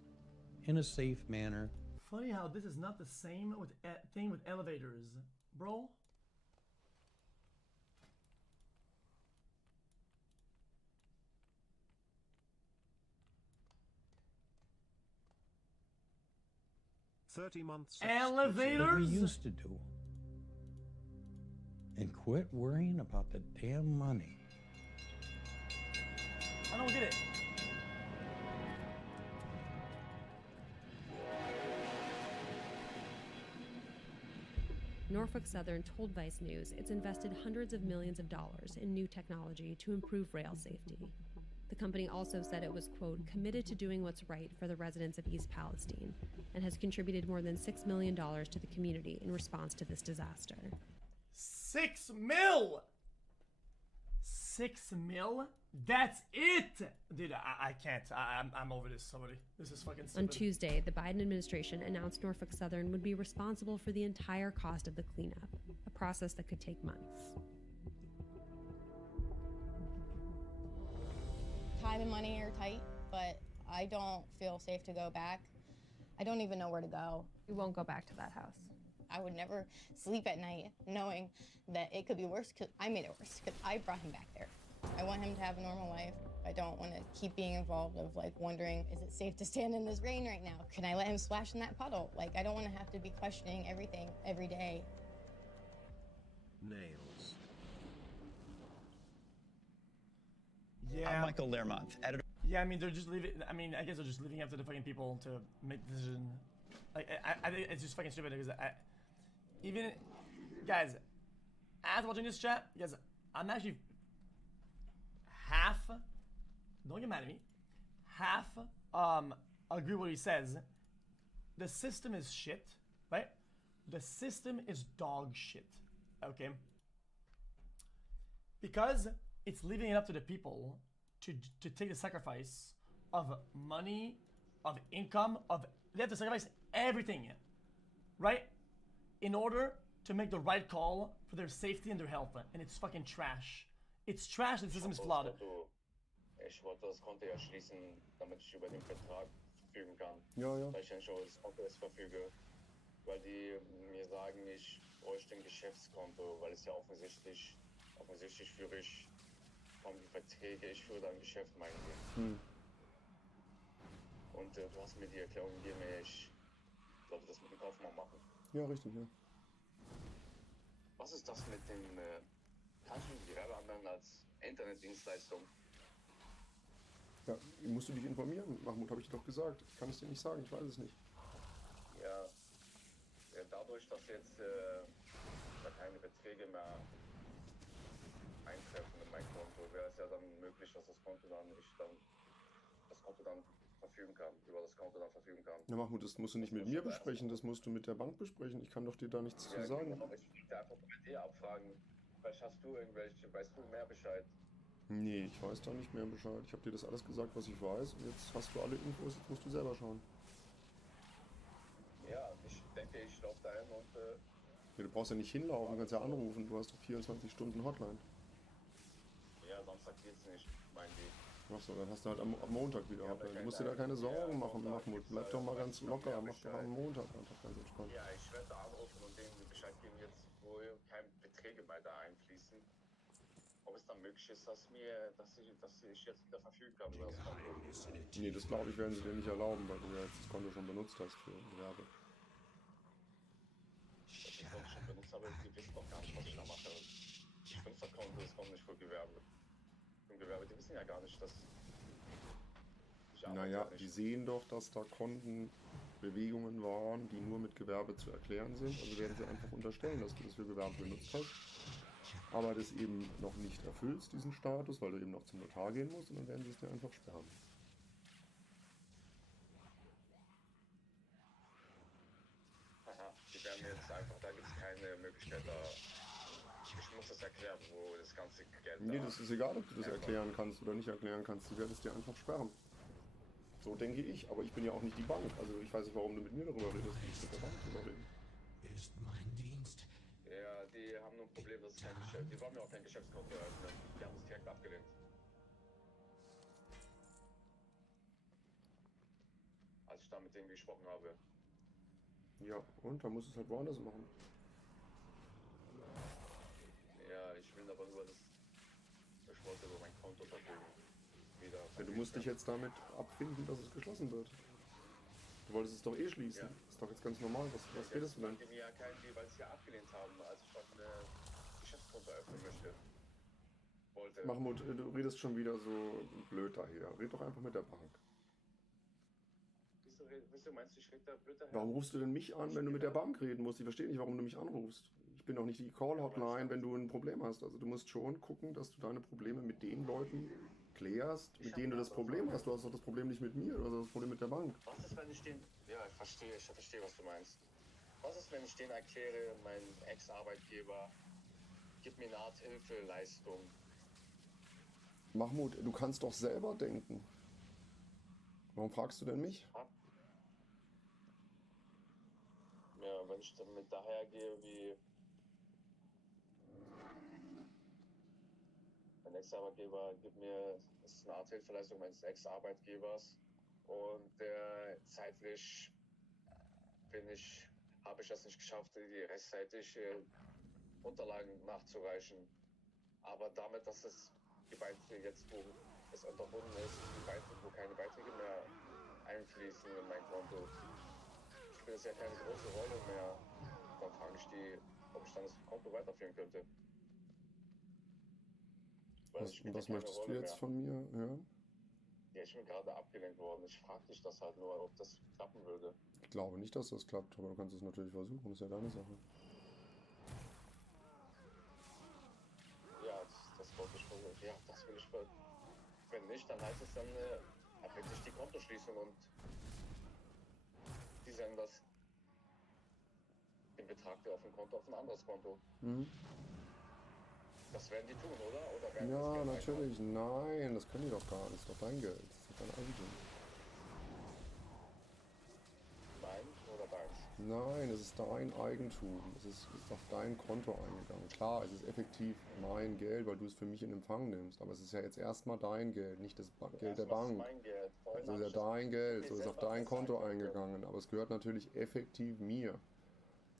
in a safe manner. Funny how this is not the same thing with elevators, bro. $30 Elevators? What we used to do. And quit worrying about the damn money. I don't get it. Norfolk Southern told Vice News it's invested hundreds of millions of dollars in new technology to improve rail safety. The company also said it was, quote, committed to doing what's right for the residents of East Palestine and has contributed more than $6 million to the community in response to this disaster. 6 mil! 6 mil? That's it! Dude, I can't. I'm over this already. This is fucking stupid. On Tuesday, the Biden administration announced Norfolk Southern would be responsible for the entire cost of the cleanup, a process that could take months. Time and money are tight, but I don't feel safe to go back. I don't even know where to go. You won't go back to that house. I would never sleep at night knowing that it could be worse because I made it worse because I brought him back there. I want him to have a normal life. I don't want to keep being involved of like wondering, is it safe to stand in this rain right now? Can I let him splash in that puddle? Like, I don't want to have to be questioning everything every day. Nails. Yeah. I'm Michael Lermont, editor. Yeah, I mean, they're just leaving. I mean, I guess they're just leaving up to the fucking people to make the decision. Like, I think it's just fucking stupid because even, guys, as watching this chat, guys, I'm actually half, don't get mad at me, half agree with what he says. The system is shit, right? The system is dog shit, okay? Because it's leaving it up to the people to take the sacrifice of money, of income, they have to sacrifice everything, right? In order to make the right call for their safety and their health, and it's fucking trash. It's trash, the system is flawed. Ich wollte das Konto ja schließen, damit ich über den Vertrag verfügen kann. Ja. Weil ich nicht über das Konto jetzt verfüge. Weil die mir sagen, ich bräuchte ein Geschäftskonto, weil es ja offensichtlich führe ich Form wie Verträge. Ich führe da ein Geschäft, meinen wir. Und du hast mir die Erklärung gegeben, ich sollte das mit dem Kaufmann machen. Ja, richtig, ja. Was ist das mit dem, kannst du ein Gewerbe anmelden als Internetdienstleistung? Ja, musst du dich informieren, Mahmoud, habe ich doch gesagt. Ich kann es dir nicht sagen, ich weiß es nicht. Ja, dadurch, dass jetzt da keine Beträge mehr eintreffen in mein Konto, wäre es ja dann möglich, dass das Konto dann verfügen kann, über das Konto dann verfügen kann. Ja, Mahmoud, das musst du nicht mit mir besprechen, das musst du mit der Bank besprechen. Ich kann doch dir da nichts zu sagen. Genau, ich wollte einfach bei dir abfragen. Vielleicht weißt du mehr Bescheid? Nee, ich weiß da nicht mehr Bescheid. Ich habe dir das alles gesagt, was ich weiß. Und jetzt hast du alle Infos, jetzt musst du selber schauen. Ja, ich denke, ich laufe da hin und... Ja, du brauchst ja nicht hinlaufen, du kannst ja anrufen. Du hast doch 24 Stunden Hotline. Ja, Samstag geht's nicht, mein Weg. Achso, dann hast du halt am Montag wieder Hotline. Du musst dir da keine Sorgen machen, Mahmoud. Bleib doch mal ganz locker, mach doch am Montag einfach ganz entspannt. Ja, ich werde da anrufen und denen Bescheid geben, jetzt wo keine Beträge mehr da einfließen. Ob es dann möglich ist, dass ich jetzt wieder verfügen kann über das Konto. Nee, das glaube ich, werden sie dir nicht erlauben, weil du ja jetzt das Konto schon benutzt hast für Gewerbe. Ich das Konto schon benutzt habe, die wissen doch gar nicht, was ich da mache. Ich benutze das Konto, das kommt nicht für Gewerbe. Im Gewerbe, die wissen ja gar nicht, dass ich arbeite. Naja, die sehen doch, dass da Kontenbewegungen waren, die nur mit Gewerbe zu erklären sind. Also werden sie einfach unterstellen, dass du das für Gewerbe benutzt hast. Aber das eben noch nicht erfüllst, diesen Status, weil du eben noch zum Notar gehen musst, und dann werden sie es dir einfach sperren. Aha, die werden jetzt einfach, da gibt es keine Möglichkeit, ich muss das erklären, wo das ganze Geld Nee, das ist egal, ob du das erklären kannst oder nicht erklären kannst, die werden es dir einfach sperren. So denke ich, aber ich bin ja auch nicht die Bank, also ich weiß nicht, warum du mit mir darüber redest, ich mit der Bank darüber reden. Ist mein Dienst. Ja, die haben nur ein Problem, dass es kein Geschäft, die wollen mir auch kein Geschäftskonto eröffnen. Die haben es direkt abgelehnt. Als ich da mit denen gesprochen habe. Ja, und? Dann musst du es halt woanders machen. Ja, ich will aber nur das. Ich wollte über mein Konto verfügen. Wieder. Ja, du musst dich jetzt damit abfinden, dass es geschlossen wird. Du wolltest es doch eh schließen. Ja. Ist doch jetzt ganz normal. Was redest du denn? Die mir ja keinen, weil sie ja abgelehnt haben, als ich dann ein Geschäftskonto eröffnen möchte. Mahmoud, du redest schon wieder so blöd daher. Red doch einfach mit der Bank. Wieso meinst du, ich rede da blöd daher? Warum rufst du denn mich an, wenn du mit der Bank reden musst? Ich verstehe nicht, warum du mich anrufst. Ich bin doch nicht die Call-Hotline, wenn du ein Problem hast. Also du musst schon gucken, dass du deine Probleme mit den Leuten klärst, mit denen du das Problem hast. Du hast doch das Problem nicht mit mir, du hast das Problem mit der Bank. Was ist, wenn ich den... Ja, ich verstehe, was du meinst. Was ist, wenn ich denen erkläre, mein Ex-Arbeitgeber gibt mir eine Art Hilfeleistung? Mahmoud, du kannst doch selber denken. Warum fragst du denn mich? Ja, wenn ich damit dahergehe, wie mein Ex-Arbeitgeber gibt mir, das ist eine Art Hilfeleistung meines Ex-Arbeitgebers, und zeitlich habe ich das nicht geschafft, die rechtzeitig Unterlagen nachzureichen. Aber damit, dass die Beiträge jetzt, wo es unterbunden ist, wo keine Beiträge mehr einfließen in mein Konto, spielt es ja keine große Rolle mehr. Dann frage ich die, ob ich dann das Konto weiterführen könnte. Was möchtest du jetzt von mir hören? Ja, ich bin gerade abgelehnt worden. Ich frage dich das halt nur, ob das klappen würde. Ich glaube nicht, dass das klappt, aber du kannst es natürlich versuchen, das ist ja deine Sache. Ja, das wollte ich versuchen. Ja, das will ich versuchen. Wenn nicht, dann heißt es dann wirklich die Kontoschließung, und die senden den Betrag auf ein Konto auf ein anderes Konto. Mhm. Das werden die tun, oder werden Ja, natürlich. Nein, das können die doch gar nicht. Das ist doch dein Geld. Das ist doch dein Eigentum. Mein oder deins? Nein, es ist dein Eigentum. Es ist auf dein Konto eingegangen. Klar, es ist effektiv mein Geld, weil du es für mich in Empfang nimmst. Aber es ist ja jetzt erstmal dein Geld, nicht das Geld der Bank. Mein Geld. Es ist ja dein Geld, so ist auf dein Konto eingegangen. Aber es gehört natürlich effektiv mir.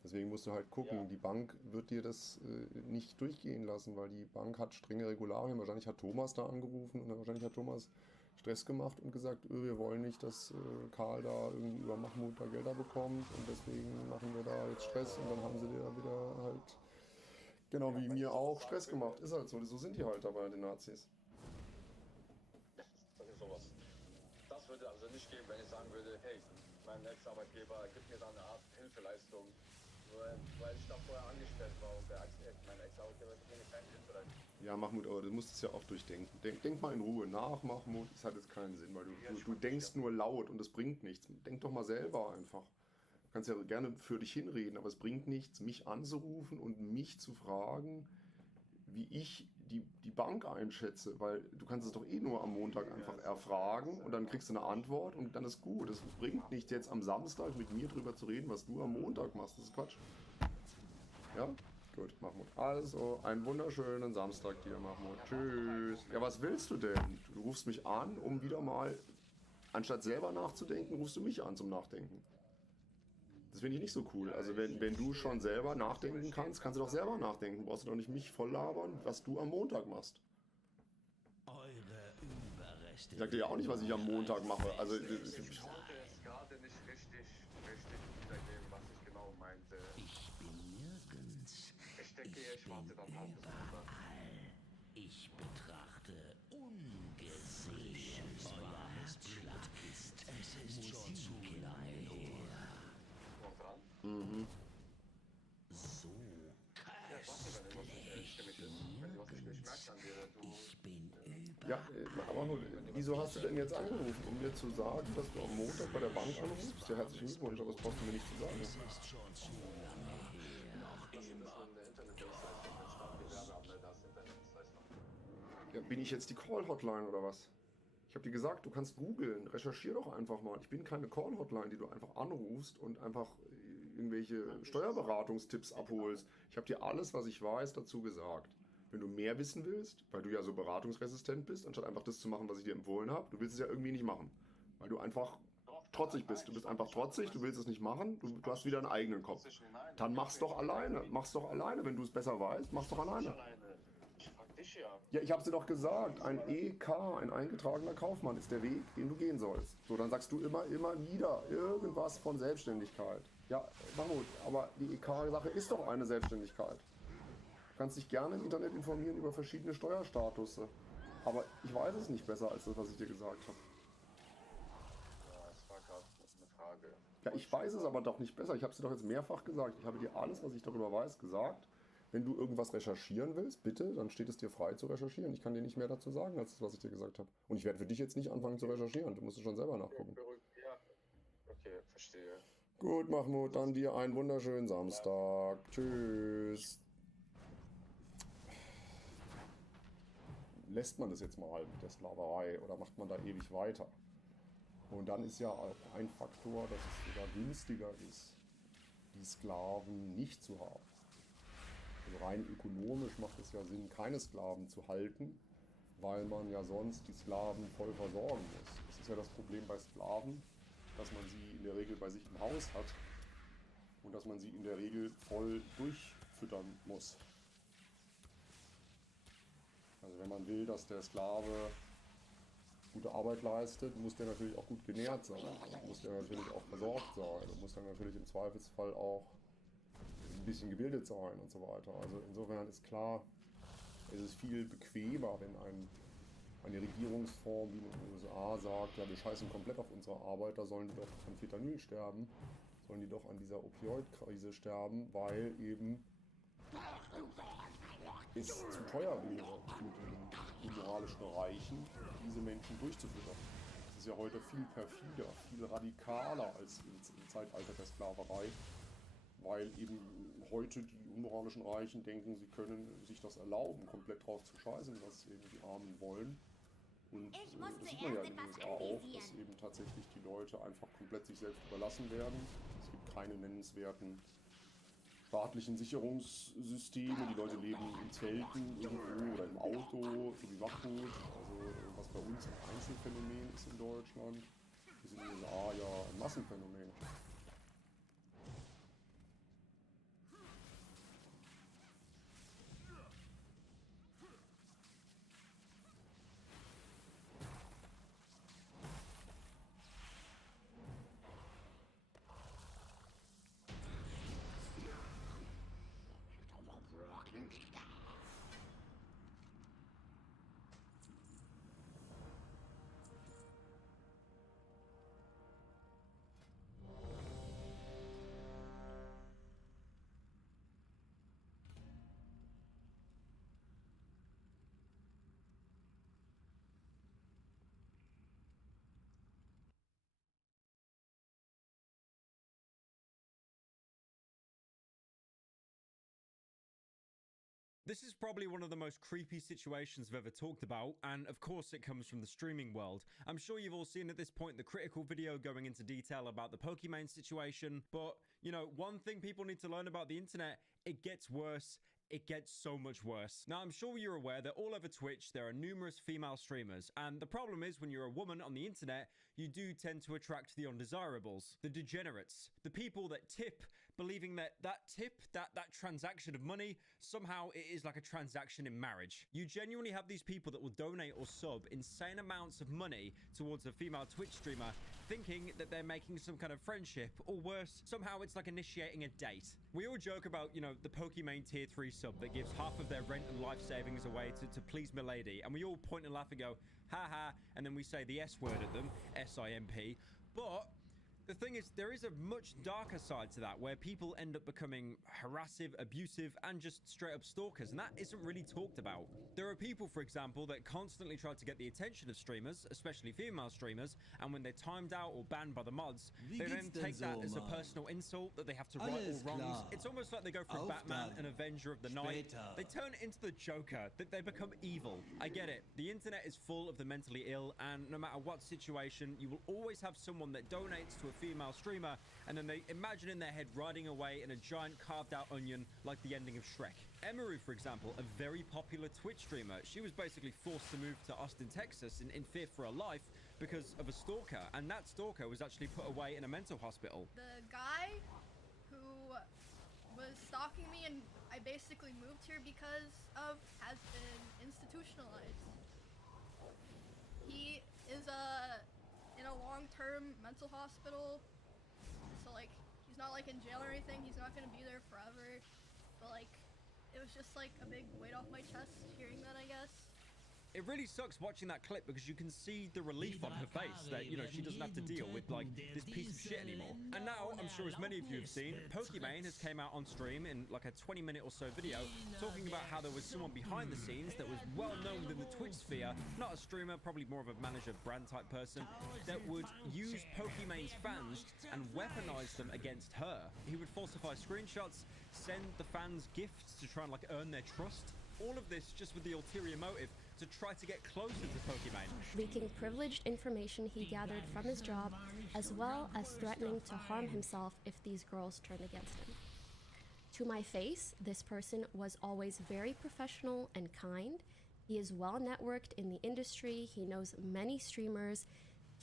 Deswegen musst du halt gucken, die Bank wird dir das nicht durchgehen lassen, weil die Bank hat strenge Regularien. Wahrscheinlich hat Thomas da angerufen und wahrscheinlich hat Thomas Stress gemacht und gesagt, wir wollen nicht, dass Karl da irgendwie über Mahmoud da Gelder bekommt und deswegen machen wir da jetzt Stress und dann haben sie dir da wieder halt, genau wie mir auch, Stress gemacht. Ist halt so, so sind die halt dabei, die Nazis. Das ist sowas. Das würde also nicht gehen, wenn ich sagen würde, hey, mein Ex-Arbeitgeber gibt mir da eine Art Hilfeleistung, weil ich da vorher angestellt war und mein Ex-Arbeitgeber gibt mir keine Hilfeleistung. Ja, Mahmoud, aber du musst es ja auch durchdenken. Denk mal in Ruhe nach, Mahmoud. Das hat jetzt keinen Sinn, weil du denkst nur laut und es bringt nichts. Denk doch mal selber einfach. Du kannst ja gerne für dich hinreden, aber es bringt nichts, mich anzurufen und mich zu fragen, wie ich die Bank einschätze, weil du kannst es doch eh nur am Montag einfach erfragen und dann kriegst du eine Antwort und dann ist gut. Es bringt nicht jetzt am Samstag mit mir drüber zu reden, was du am Montag machst. Das ist Quatsch. Ja? Gut, Mahmoud. Also, einen wunderschönen Samstag dir, Mahmoud. Tschüss. Ja, was willst du denn? Du rufst mich an, um wieder mal, anstatt selber nachzudenken, rufst du mich an zum Nachdenken. Das finde ich nicht so cool. Also wenn du schon selber nachdenken kannst, kannst du doch selber nachdenken. Brauchst du doch nicht mich voll labern, was du am Montag machst. Ich sag dir ja auch nicht, was ich am Montag mache. Also, Ich konnte jetzt gerade nicht richtig wiedergeben, was ich genau meinte. Ich bin nirgends. Ich denke, ich warte dann halt bis Montag. Ich betrachte ungesehen. Euer Herzschlag ist. Es ist schon zu lange her. Mhm. So Ja, aber nur, wieso hast du denn jetzt angerufen, um mir zu sagen, dass du am Montag bei der Bank anrufst? Ja, herzlichen Glückwunsch, aber das brauchst du mir nicht zu sagen. Es ist schon zu lange her. Ja, bin ich jetzt die Call-Hotline oder was? Ich habe dir gesagt, du kannst googeln, recherchier doch einfach mal. Ich bin keine Call-Hotline, die du einfach anrufst und einfach irgendwelche Steuerberatungstipps abholst. Ich habe dir alles, was ich weiß, dazu gesagt. Wenn du mehr wissen willst, weil du ja so beratungsresistent bist, anstatt einfach das zu machen, was ich dir empfohlen habe, du willst es ja irgendwie nicht machen, weil du einfach trotzig bist. Du bist einfach trotzig, du willst es nicht machen, du hast wieder einen eigenen Kopf. Dann mach's doch alleine. Mach's doch alleine, wenn du es besser weißt, mach's doch alleine. Ja, ich hab's dir doch gesagt, ein EK, ein eingetragener Kaufmann, ist der Weg, den du gehen sollst. So, dann sagst du immer wieder irgendwas von Selbstständigkeit. Ja, Mahmoud, aber die EK-Sache ist doch eine Selbstständigkeit. Du kannst dich gerne im Internet informieren über verschiedene Steuerstatusse. Aber ich weiß es nicht besser als das, was ich dir gesagt habe. Ja, es war gerade eine Frage. Ja, ich weiß es aber doch nicht besser. Ich habe es dir doch jetzt mehrfach gesagt. Ich habe dir alles, was ich darüber weiß, gesagt. Wenn du irgendwas recherchieren willst, bitte, dann steht es dir frei zu recherchieren. Ich kann dir nicht mehr dazu sagen, als das, was ich dir gesagt habe. Und ich werde für dich jetzt nicht anfangen zu recherchieren. Du musst es schon selber nachgucken. Ja, okay, verstehe. Gut, Mahmoud, dann dir einen wunderschönen Samstag. Tschüss. Lässt man das jetzt mal mit der Sklaverei oder macht man da ewig weiter? Und dann ist ja auch ein Faktor, dass es sogar günstiger ist, die Sklaven nicht zu haben. Also rein ökonomisch macht es ja Sinn, keine Sklaven zu halten, weil man ja sonst die Sklaven voll versorgen muss. Das ist ja das Problem bei Sklaven, dass man sie in der Regel bei sich im Haus hat und dass man sie in der Regel voll durchfüttern muss. Also wenn man will, dass der Sklave gute Arbeit leistet, muss der natürlich auch gut genährt sein, muss der natürlich auch versorgt sein und muss dann natürlich im Zweifelsfall auch ein bisschen gebildet sein und so weiter. Also insofern ist klar, es ist viel bequemer, wenn eine Regierungsform wie in den USA sagt, ja, wir scheißen komplett auf unsere Arbeiter, sollen die doch an Fentanyl sterben, sollen die doch an dieser Opioid-Krise sterben, weil eben es zu teuer wäre für die unmoralischen Reichen, diese Menschen durchzufüttern. Das ist ja heute viel perfider, viel radikaler als im Zeitalter der Sklaverei, weil eben heute die unmoralischen Reichen denken, sie können sich das erlauben, komplett drauf zu scheißen, was eben die Armen wollen. Und das sieht man ja in den USA auch, dass eben tatsächlich die Leute einfach komplett sich selbst überlassen werden. Es gibt keine nennenswerten staatlichen Sicherungssysteme, die Leute leben in Zelten irgendwo oder im Auto, so wie Mahmoud, also was bei uns ein Einzelfenomen ist in Deutschland, ist in den USA ja ein Massenphänomen. This is probably one of the most creepy situations I've ever talked about, and of course it comes from the streaming world. I'm sure you've all seen at this point the critical video going into detail about the Pokimane situation, but, you know, one thing people need to learn about the internet, it gets worse. It gets so much worse. Now, I'm sure you're aware that all over Twitch, there are numerous female streamers, and the problem is when you're a woman on the internet, you do tend to attract the undesirables, the degenerates, the people that tip, believing that that tip, that transaction of money, somehow it is like a transaction in marriage. You genuinely have these people that will donate or sub insane amounts of money towards a female Twitch streamer, thinking that they're making some kind of friendship, or worse, somehow it's like initiating a date. We all joke about, you know, the Pokimane tier 3 sub that gives half of their rent and life savings away to please milady, and we all point and laugh and go, haha, and then we say the S word at them, S-I-M-P, but the thing is, there is a much darker side to that, where people end up becoming harassive, abusive, and just straight up stalkers, and that isn't really talked about. There are people, for example, that constantly try to get the attention of streamers, especially female streamers, and when they're timed out or banned by the mods, they then take that as a personal insult that they have to right all wrongs. It's almost like they go from Batman and Avenger of the Night. They turn it into the Joker, that they become evil. I get it. The internet is full of the mentally ill, and no matter what situation, you will always have someone that donates to a female streamer, and then they imagine in their head riding away in a giant carved out onion like the ending of Shrek. Emery, for example, a very popular Twitch streamer, she was basically forced to move to Austin, Texas in fear for her life because of a stalker, and that stalker was actually put away in a mental hospital. The guy who was stalking me and I basically moved here because of has been institutionalized. He is in a long-term mental hospital, so like he's not like in jail or anything. He's not gonna be there forever, but like it was just like a big weight off my chest hearing that, I guess. It really sucks watching that clip because you can see the relief on her face that, you know, she doesn't have to deal with like this piece of shit anymore. And now, I'm sure as many of you have seen, Pokimane has came out on stream in like a 20-minute or so video talking about how there was someone behind the scenes that was well known within the Twitch sphere, not a streamer, probably more of a manager brand type person, that would use Pokimane's fans and weaponize them against her. He would falsify screenshots, send the fans gifts to try and like earn their trust. All of this just with the ulterior motive to try to get closer to Pokimane. Leaking privileged information he gathered from his job, as well as threatening to harm himself if these girls turned against him. To my face, this person was always very professional and kind. He is well networked in the industry. He knows many streamers.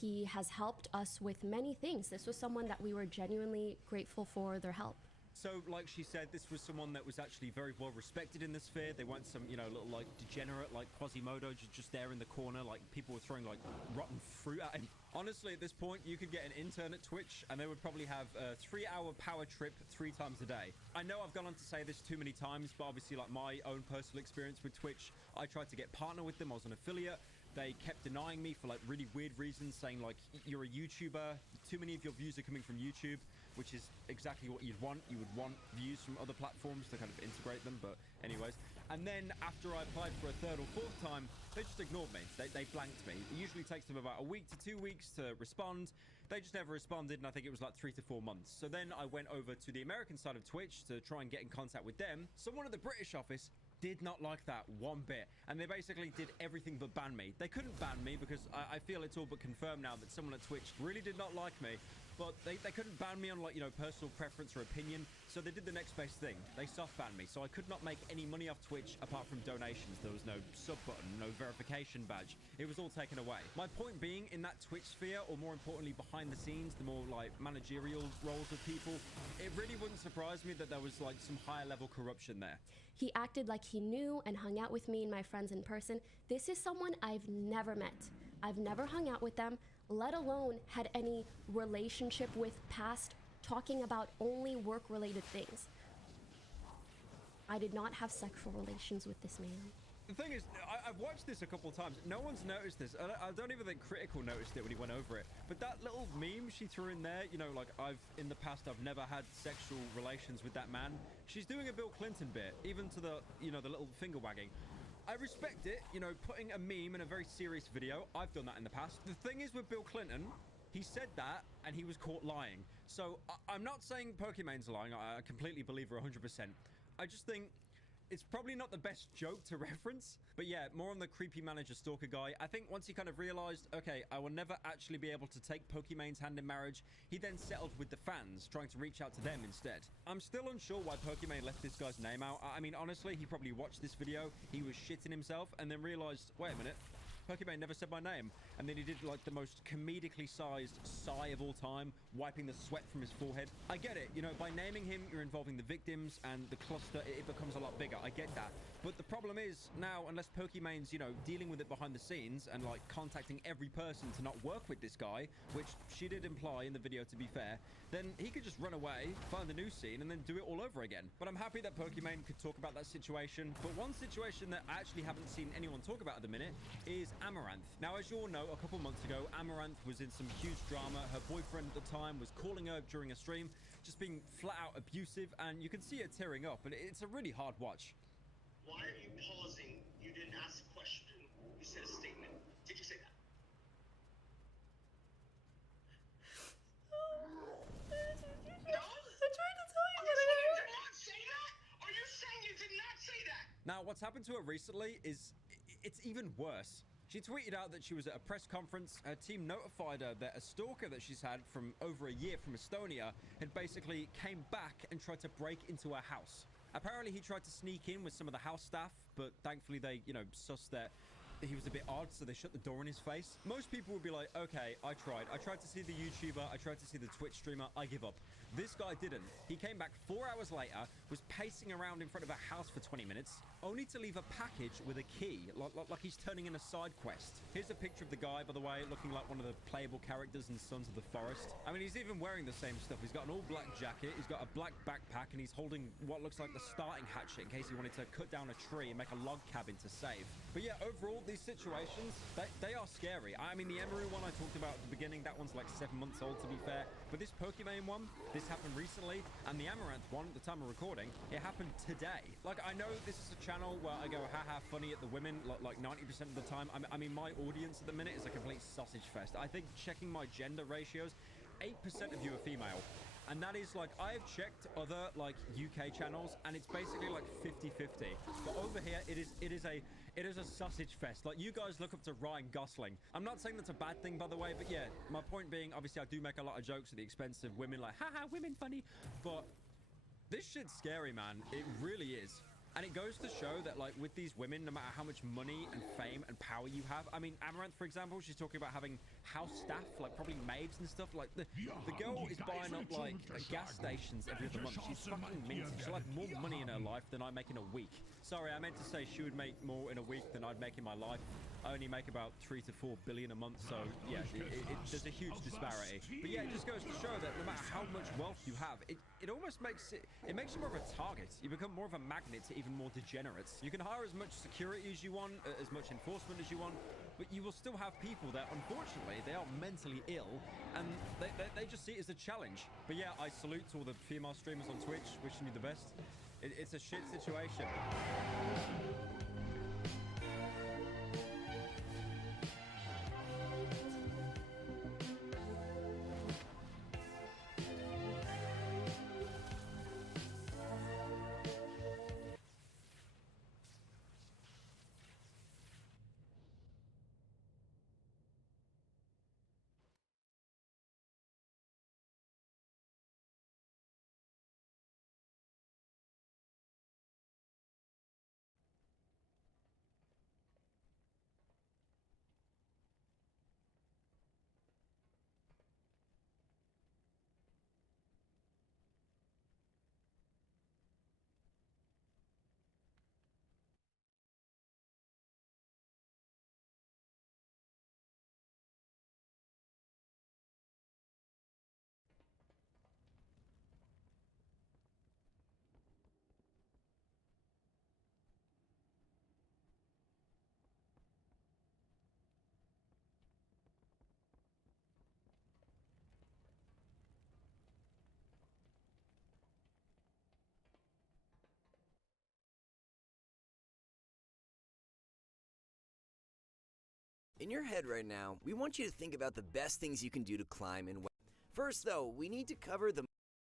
He has helped us with many things. This was someone that we were genuinely grateful for their help. So, like she said, this was someone that was actually very well respected in the sphere. They weren't some, you know, little like degenerate like Quasimodo just there in the corner, like people were throwing like rotten fruit at him. Honestly, at this point, you could get an intern at Twitch and they would probably have a 3-hour power trip 3 times a day. I know I've gone on to say this too many times, but obviously like my own personal experience with Twitch, I tried to get partner with them. I was an affiliate. They kept denying me for like really weird reasons, saying like, you're a YouTuber, too many of your views are coming from YouTube, which is exactly what you'd want. You would want views from other platforms to kind of integrate them, but anyways. And then after I applied for a 3rd or 4th time, they just ignored me. They blanked me. It usually takes them about a week to 2 weeks to respond. They just never responded, and I think it was like 3 to 4 months. So then I went over to the American side of Twitch to try and get in contact with them. Someone at the British office did not like that one bit, and they basically did everything but ban me. They couldn't ban me because I feel it's all but confirmed now that someone at Twitch really did not like me, but they couldn't ban me on like, you know, personal preference or opinion, so they did the next best thing. They soft banned me, so I could not make any money off Twitch apart from donations. There was no sub button, no verification badge. It was all taken away. My point being, in that Twitch sphere, or more importantly behind the scenes, the more like managerial roles of people, it really wouldn't surprise me that there was like some higher level corruption there. He acted like he knew and hung out with me and my friends in person. This is someone I've never met. I've never hung out with them, let alone had any relationship with past, talking about only work-related things. I did not have sexual relations with this man. The thing is, I've watched this a couple of times. No one's noticed this. I don't even think Critical noticed it when he went over it. But that little meme she threw in there, you know, like, in the past, I've never had sexual relations with that man. She's doing a Bill Clinton bit, even to the, you know, the little finger wagging. I respect it, you know, putting a meme in a very serious video. I've done that in the past. The thing is with Bill Clinton, he said that and he was caught lying. So I'm not saying Pokimane's lying. I completely believe her 100%. I just think It's probably not the best joke to reference, but yeah, more on the creepy manager stalker guy. I think once he kind of realized, okay, I will never actually be able to take Pokemon's hand in marriage, he then settled with the fans, trying to reach out to them instead. I'm still unsure why Pokimane left this guy's name out. I mean, honestly, he probably watched this video, he was shitting himself, and then realized, wait a minute, Pokimane never said my name. And then he did like the most comedically sized sigh of all time, wiping the sweat from his forehead. I get it, you know, by naming him, you're involving the victims and the cluster, it becomes a lot bigger. I get that. But the problem is now, unless Pokimane's, you know, dealing with it behind the scenes and like contacting every person to not work with this guy, which she did imply in the video to be fair, then he could just run away, find a new scene, and then do it all over again. But I'm happy that Pokimane could talk about that situation. But one situation that I actually haven't seen anyone talk about at the minute is Amaranth. Now, as you all know, a couple months ago, Amaranth was in some huge drama. Her boyfriend at the time was calling her during a stream, just being flat out abusive, and you can see her tearing up, and it's a really hard watch. Why are you pausing? You didn't ask a question. You said a statement. Did you say that? No? I tried to tell you Are that you saying you did not say that? Are you saying you did not say that? Now, what's happened to her recently is it's even worse. She tweeted out that she was at a press conference. Her team notified her that a stalker that she's had from over a year from Estonia had basically came back and tried to break into her house. Apparently, he tried to sneak in with some of the house staff, but thankfully they, you know, sussed that he was a bit odd, so they shut the door in his face. Most people would be like, okay, I tried to see the YouTuber, I tried to see the Twitch streamer, I give up. This guy didn't. He came back 4 hours later, was pacing around in front of a house for 20 minutes, only to leave a package with a key, like he's turning in a side quest. Here's a picture of the guy, by the way, looking like one of the playable characters in Sons of the Forest. I mean, he's even wearing the same stuff. He's got an all-black jacket, he's got a black backpack, and he's holding what looks like the starting hatchet in case he wanted to cut down a tree and make a log cabin to save. But yeah, overall, these situations, they are scary. I mean, the Emery one I talked about at the beginning, that one's like 7 months old, to be fair. But this Pokimane one, this happened recently, and the Amaranth one, at the time of recording, it happened today. Like, I know this is a channel where I go haha funny at the women like 90% of the time. I mean, my audience at the minute is a complete sausage fest. I think, checking my gender ratios, 8% of you are female. And that is like, I have checked other like UK channels and it's basically like 50-50. But over here, it is a sausage fest. Like, you guys look up to Ryan Gosling. I'm not saying that's a bad thing, by the way, but yeah, my point being, obviously I do make a lot of jokes at the expense of women, like, haha, women funny. But this shit's scary, man. It really is. And it goes to show that, like, with these women, no matter how much money and fame and power you have, I mean, Amaranth, for example, she's talking about having house staff, like probably maids and stuff. Like, the girl is buying up, like, gas stations every other month. She's fucking minted. She'll have more money in her life than I make in a week. Sorry, I meant to say she would make more in a week than I'd make in my life. I only make about 3 to 4 billion a month, so yeah, there's a huge disparity. But yeah, it just goes to show that no matter how much wealth you have, it almost makes it makes you more of a target. You become more of a magnet to even more degenerates. You can hire as much security as you want, as much enforcement as you want, but you will still have people that, unfortunately, they are mentally ill, and they just see it as a challenge. But yeah, I salute to all the female streamers on Twitch, wishing you the best. It's a shit situation. In your head right now, we want you to think about the best things you can do to climb and First though, we need to cover the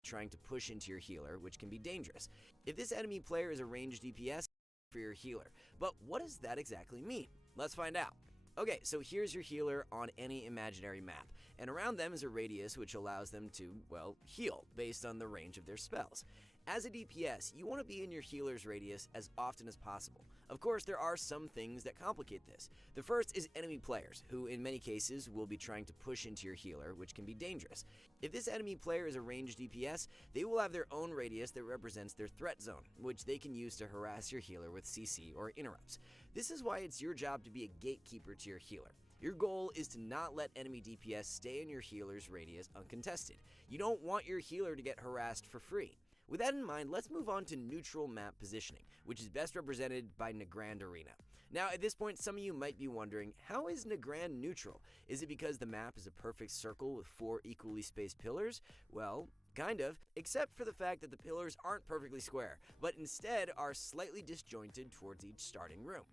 trying to push into your healer, which can be dangerous. If this enemy player is a ranged DPS for your healer. But what does that exactly mean? Let's find out. Okay, so here's your healer on any imaginary map, and around them is a radius which allows them to, well, heal based on the range of their spells. As a DPS, you want to be in your healer's radius as often as possible. Of course, there are some things that complicate this. The first is enemy players, who in many cases will be trying to push into your healer, which can be dangerous. If this enemy player is a ranged DPS, they will have their own radius that represents their threat zone, which they can use to harass your healer with CC or interrupts. This is why it's your job to be a gatekeeper to your healer. Your goal is to not let enemy DPS stay in your healer's radius uncontested. You don't want your healer to get harassed for free. With that in mind, let's move on to neutral map positioning, which is best represented by Nagrand Arena. Now, at this point, some of you might be wondering, how is Nagrand neutral? Is it because the map is a perfect circle with 4 equally spaced pillars? Well, kind of, except for the fact that the pillars aren't perfectly square, but instead are slightly disjointed towards each starting room.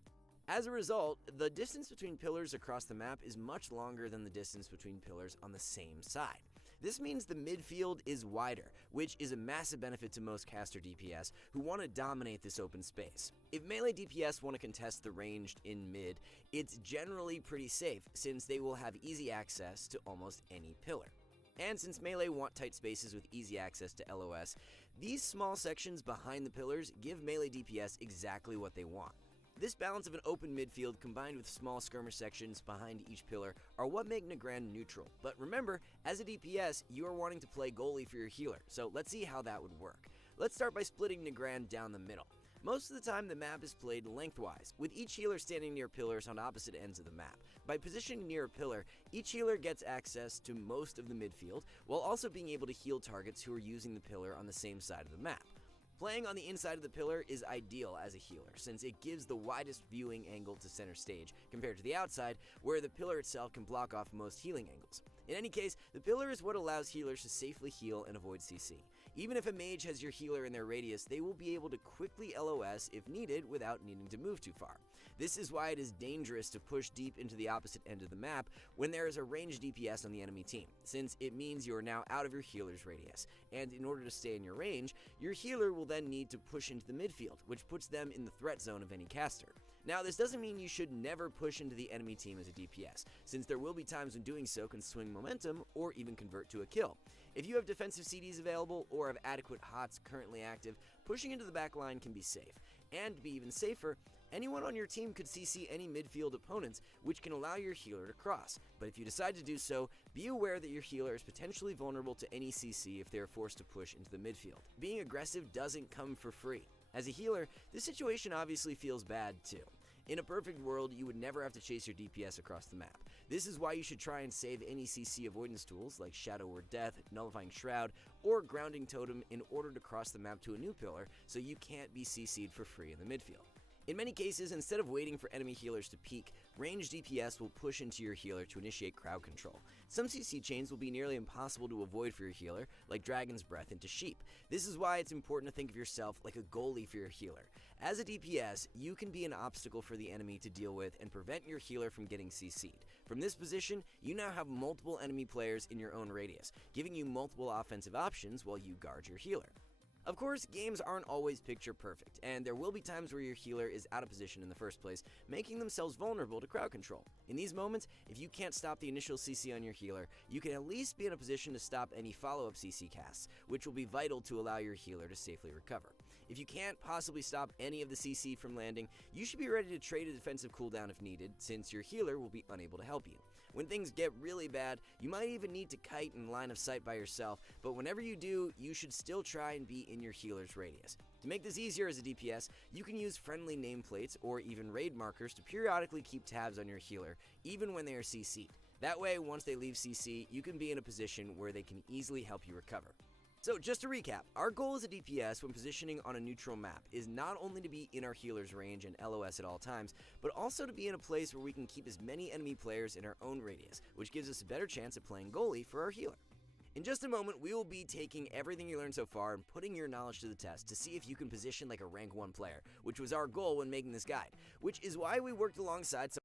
As a result, the distance between pillars across the map is much longer than the distance between pillars on the same side. This means the midfield is wider, which is a massive benefit to most caster DPS who want to dominate this open space. If melee DPS want to contest the ranged in mid, it's generally pretty safe since they will have easy access to almost any pillar. And since melee want tight spaces with easy access to LOS, these small sections behind the pillars give melee DPS exactly what they want. This balance of an open midfield combined with small skirmish sections behind each pillar are what make Nagrand neutral. But remember, as a DPS, you are wanting to play goalie for your healer, so let's see how that would work. Let's start by splitting Nagrand down the middle. Most of the time, the map is played lengthwise, with each healer standing near pillars on opposite ends of the map. By positioning near a pillar, each healer gets access to most of the midfield, while also being able to heal targets who are using the pillar on the same side of the map. Playing on the inside of the pillar is ideal as a healer, since it gives the widest viewing angle to center stage, compared to the outside, where the pillar itself can block off most healing angles. In any case, the pillar is what allows healers to safely heal and avoid CC. Even if a mage has your healer in their radius, they will be able to quickly LOS if needed without needing to move too far. This is why it is dangerous to push deep into the opposite end of the map when there is a ranged DPS on the enemy team, since it means you are now out of your healer's radius, and in order to stay in your range, your healer will then need to push into the midfield, which puts them in the threat zone of any caster. Now, this doesn't mean you should never push into the enemy team as a DPS, since there will be times when doing so can swing momentum or even convert to a kill. If you have defensive CDs available or have adequate HOTS currently active, pushing into the back line can be safe. And to be even safer, anyone on your team could CC any midfield opponents, which can allow your healer to cross. But if you decide to do so, be aware that your healer is potentially vulnerable to any CC if they are forced to push into the midfield. Being aggressive doesn't come for free. As a healer, this situation obviously feels bad too. In a perfect world, you would never have to chase your DPS across the map. This is why you should try and save any CC avoidance tools like Shadow Word Death, Nullifying Shroud, or Grounding Totem in order to cross the map to a new pillar so you can't be CC'd for free in the midfield. In many cases, instead of waiting for enemy healers to peek, ranged DPS will push into your healer to initiate crowd control. Some CC chains will be nearly impossible to avoid for your healer, like Dragon's Breath into Sheep. This is why it's important to think of yourself like a goalie for your healer. As a DPS, you can be an obstacle for the enemy to deal with and prevent your healer from getting CC'd. From this position, you now have multiple enemy players in your own radius, giving you multiple offensive options while you guard your healer. Of course, games aren't always picture perfect, and there will be times where your healer is out of position in the first place, making themselves vulnerable to crowd control. In these moments, if you can't stop the initial CC on your healer, you can at least be in a position to stop any follow-up CC casts, which will be vital to allow your healer to safely recover. If you can't possibly stop any of the CC from landing, you should be ready to trade a defensive cooldown if needed, since your healer will be unable to help you. When things get really bad, you might even need to kite in line of sight by yourself, but whenever you do, you should still try and be in your healer's radius. To make this easier as a DPS, you can use friendly nameplates or even raid markers to periodically keep tabs on your healer, even when they are CC'd. That way, once they leave CC, you can be in a position where they can easily help you recover. So just to recap, our goal as a DPS when positioning on a neutral map is not only to be in our healer's range and LOS at all times, but also to be in a place where we can keep as many enemy players in our own radius, which gives us a better chance at playing goalie for our healer. In just a moment, we will be taking everything you learned so far and putting your knowledge to the test to see if you can position like a rank 1 player, which was our goal when making this guide, which is why we worked alongside some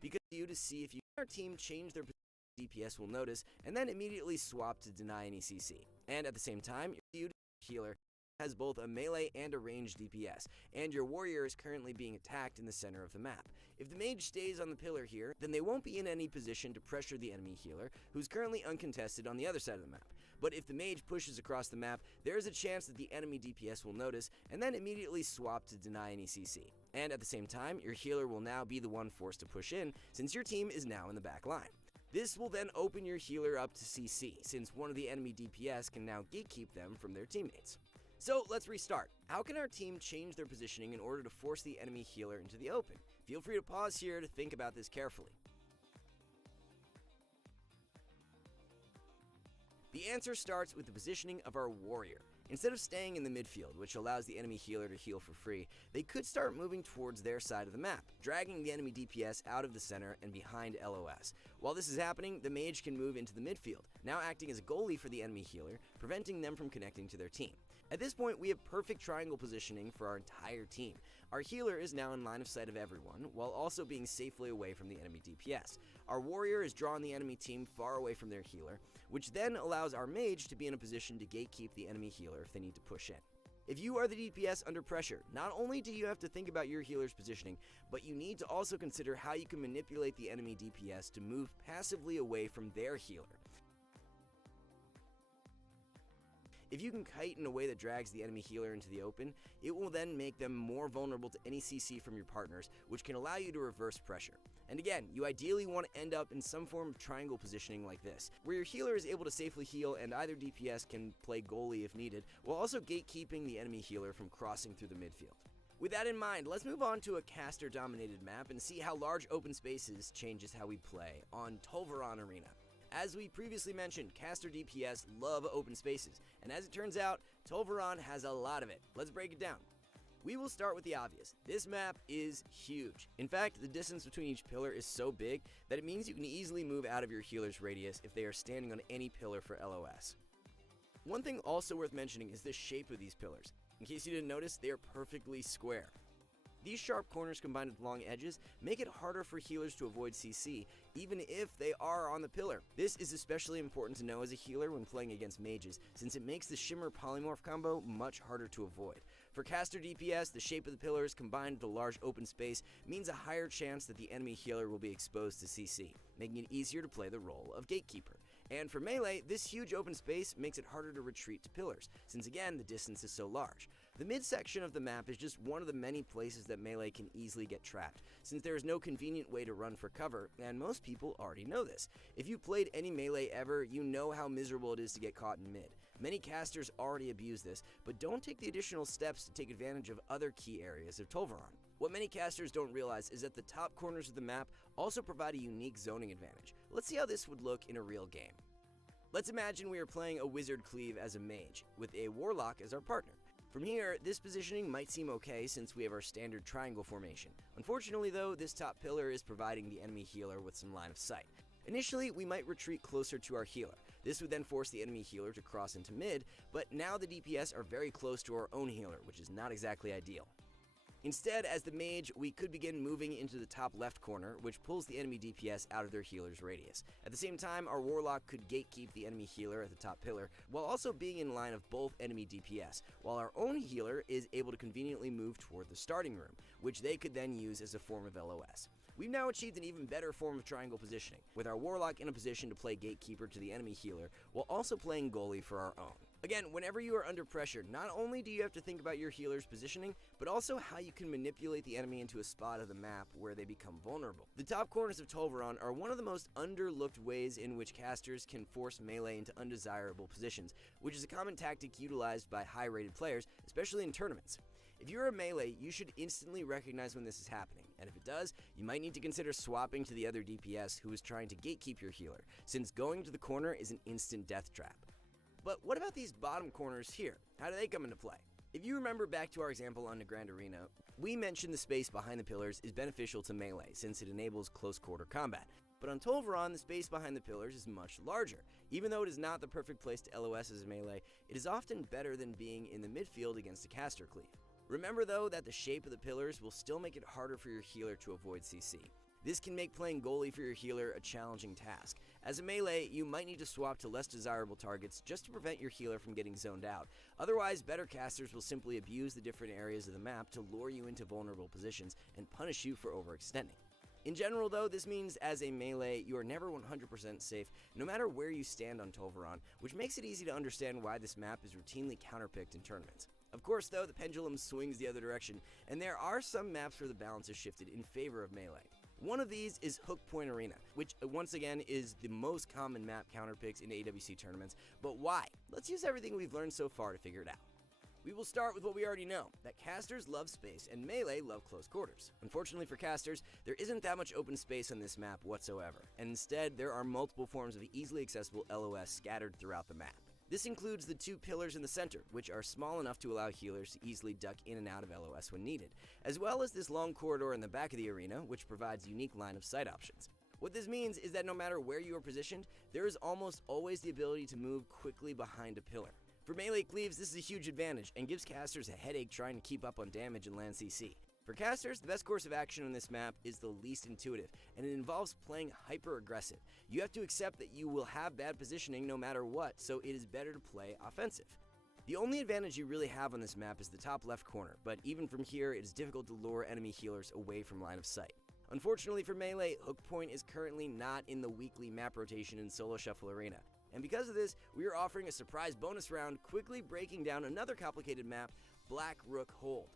because you to see if you and our team change their position DPS will notice and then immediately swap to deny any CC. And at the same time, your healer has both a melee and a ranged DPS, and your warrior is currently being attacked in the center of the map. If the mage stays on the pillar here, then they won't be in any position to pressure the enemy healer, who's currently uncontested on the other side of the map. But if the mage pushes across the map, there is a chance that the enemy DPS will notice and then immediately swap to deny any CC. And at the same time, your healer will now be the one forced to push in, since your team is now in the back line. This will then open your healer up to CC, since one of the enemy DPS can now gatekeep them from their teammates. So let's restart. How can our team change their positioning in order to force the enemy healer into the open? Feel free to pause here to think about this carefully. The answer starts with the positioning of our warrior. Instead of staying in the midfield, which allows the enemy healer to heal for free, they could start moving towards their side of the map, dragging the enemy DPS out of the center and behind LOS. While this is happening, the mage can move into the midfield, now acting as a goalie for the enemy healer, preventing them from connecting to their team. At this point, we have perfect triangle positioning for our entire team. Our healer is now in line of sight of everyone, while also being safely away from the enemy DPS. Our warrior is drawing the enemy team far away from their healer, which then allows our mage to be in a position to gatekeep the enemy healer if they need to push in. If you are the DPS under pressure, not only do you have to think about your healer's positioning, but you need to also consider how you can manipulate the enemy DPS to move passively away from their healer. If you can kite in a way that drags the enemy healer into the open, it will then make them more vulnerable to any CC from your partners, which can allow you to reverse pressure. And again, you ideally want to end up in some form of triangle positioning like this, where your healer is able to safely heal and either DPS can play goalie if needed, while also gatekeeping the enemy healer from crossing through the midfield. With that in mind, let's move on to a caster-dominated map and see how large open spaces changes how we play on Tolvaron Arena. As we previously mentioned, caster DPS love open spaces, and as it turns out, Tolvaron has a lot of it. Let's break it down. We will start with the obvious. This map is huge. In fact, the distance between each pillar is so big that it means you can easily move out of your healer's radius if they are standing on any pillar for LOS. One thing also worth mentioning is the shape of these pillars. In case you didn't notice, they are perfectly square. These sharp corners combined with long edges make it harder for healers to avoid CC, even if they are on the pillar. This is especially important to know as a healer when playing against mages, since it makes the Shimmer Polymorph combo much harder to avoid. For caster DPS, the shape of the pillars combined with a large open space means a higher chance that the enemy healer will be exposed to CC, making it easier to play the role of gatekeeper. And for melee, this huge open space makes it harder to retreat to pillars, since again, the distance is so large. The midsection of the map is just one of the many places that melee can easily get trapped, since there is no convenient way to run for cover, and most people already know this. If you played any melee ever, you know how miserable it is to get caught in mid. Many casters already abuse this, but don't take the additional steps to take advantage of other key areas of Tolvaron. What many casters don't realize is that the top corners of the map also provide a unique zoning advantage. Let's see how this would look in a real game. Let's imagine we are playing a wizard cleave as a mage, with a warlock as our partner. From here, this positioning might seem okay since we have our standard triangle formation. Unfortunately though, this top pillar is providing the enemy healer with some line of sight. Initially, we might retreat closer to our healer. This would then force the enemy healer to cross into mid, but now the DPS are very close to our own healer, which is not exactly ideal. Instead, as the mage, we could begin moving into the top left corner, which pulls the enemy DPS out of their healer's radius. At the same time, our warlock could gatekeep the enemy healer at the top pillar, while also being in line of both enemy DPS, while our own healer is able to conveniently move toward the starting room, which they could then use as a form of LOS. We've now achieved an even better form of triangle positioning, with our warlock in a position to play gatekeeper to the enemy healer, while also playing goalie for our own. Again, whenever you are under pressure, not only do you have to think about your healer's positioning, but also how you can manipulate the enemy into a spot of the map where they become vulnerable. The top corners of Tolvaron are one of the most underlooked ways in which casters can force melee into undesirable positions, which is a common tactic utilized by high-rated players, especially in tournaments. If you're a melee, you should instantly recognize when this is happening, and if it does, you might need to consider swapping to the other DPS who is trying to gatekeep your healer, since going to the corner is an instant death trap. But what about these bottom corners here? How do they come into play? If you remember back to our example on the Grand Arena, we mentioned the space behind the pillars is beneficial to melee since it enables close quarter combat. But on Tolvaron, the space behind the pillars is much larger. Even though it is not the perfect place to LOS as a melee, it is often better than being in the midfield against a caster cleave. Remember though that the shape of the pillars will still make it harder for your healer to avoid CC. This can make playing goalie for your healer a challenging task, As a melee, you might need to swap to less desirable targets just to prevent your healer from getting zoned out. Otherwise, better casters will simply abuse the different areas of the map to lure you into vulnerable positions and punish you for overextending. In general though, this means as a melee, you are never 100% safe no matter where you stand on Tolvaron, which makes it easy to understand why this map is routinely counterpicked in tournaments. Of course though, the pendulum swings the other direction, and there are some maps where the balance is shifted in favor of melee. One of these is Hook Point Arena, which once again is the most common map counterpicks in AWC tournaments, but why? Let's use everything we've learned so far to figure it out. We will start with what we already know, that casters love space and melee love close quarters. Unfortunately for casters, there isn't that much open space on this map whatsoever, and instead there are multiple forms of easily accessible LOS scattered throughout the map. This includes the 2 pillars in the center, which are small enough to allow healers to easily duck in and out of LOS when needed, as well as this long corridor in the back of the arena, which provides unique line of sight options. What this means is that no matter where you are positioned, there is almost always the ability to move quickly behind a pillar. For melee cleaves, this is a huge advantage and gives casters a headache trying to keep up on damage and land CC. For casters, the best course of action on this map is the least intuitive, and it involves playing hyper-aggressive. You have to accept that you will have bad positioning no matter what, so it is better to play offensive. The only advantage you really have on this map is the top left corner, but even from here, it is difficult to lure enemy healers away from line of sight. Unfortunately for melee, Hook Point is currently not in the weekly map rotation in Solo Shuffle Arena, and because of this, we are offering a surprise bonus round quickly breaking down another complicated map, Black Rook Hold.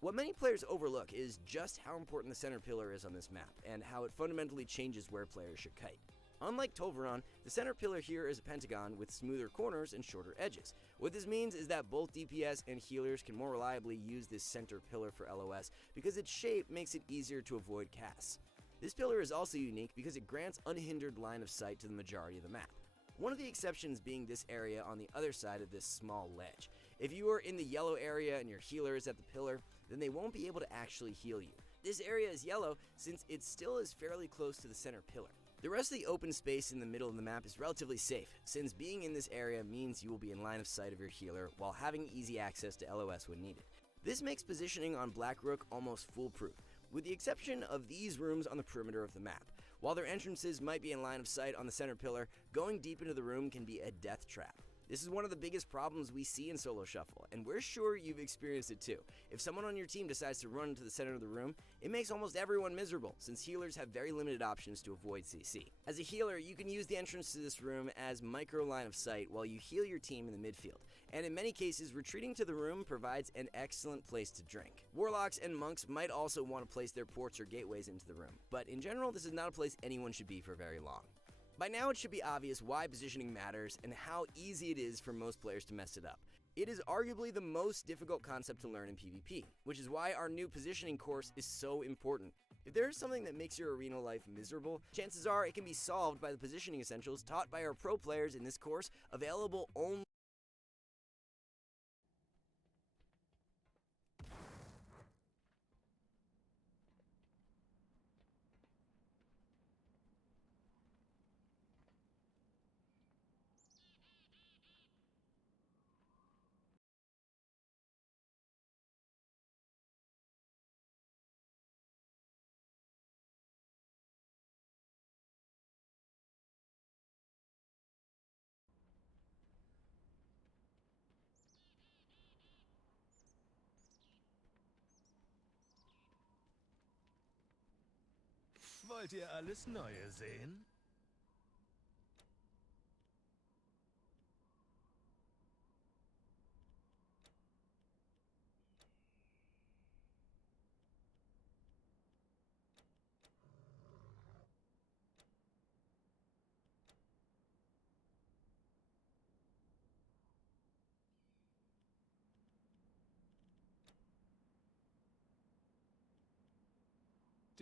What many players overlook is just how important the center pillar is on this map, and how it fundamentally changes where players should kite. Unlike Tolvaron, the center pillar here is a pentagon with smoother corners and shorter edges. What this means is that both DPS and healers can more reliably use this center pillar for LOS because its shape makes it easier to avoid casts. This pillar is also unique because it grants unhindered line of sight to the majority of the map. One of the exceptions being this area on the other side of this small ledge. If you are in the yellow area and your healer is at the pillar, then they won't be able to actually heal you. This area is yellow since it still is fairly close to the center pillar. The rest of the open space in the middle of the map is relatively safe, since being in this area means you will be in line of sight of your healer while having easy access to LOS when needed. This makes positioning on Black Rook almost foolproof, with the exception of these rooms on the perimeter of the map. While their entrances might be in line of sight on the center pillar, going deep into the room can be a death trap. This is one of the biggest problems we see in Solo Shuffle, and we're sure you've experienced it too. If someone on your team decides to run into the center of the room, it makes almost everyone miserable, since healers have very limited options to avoid CC. As a healer, you can use the entrance to this room as micro line of sight while you heal your team in the midfield, and in many cases, retreating to the room provides an excellent place to drink. Warlocks and monks might also want to place their ports or gateways into the room, but in general, this is not a place anyone should be for very long. By now it should be obvious why positioning matters and how easy it is for most players to mess it up. It is arguably the most difficult concept to learn in PvP, which is why our new positioning course is so important. If there is something that makes your arena life miserable, chances are it can be solved by the positioning essentials taught by our pro players in this course, available only Wollt ihr alles Neue sehen?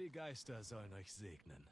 Die Geister sollen euch segnen.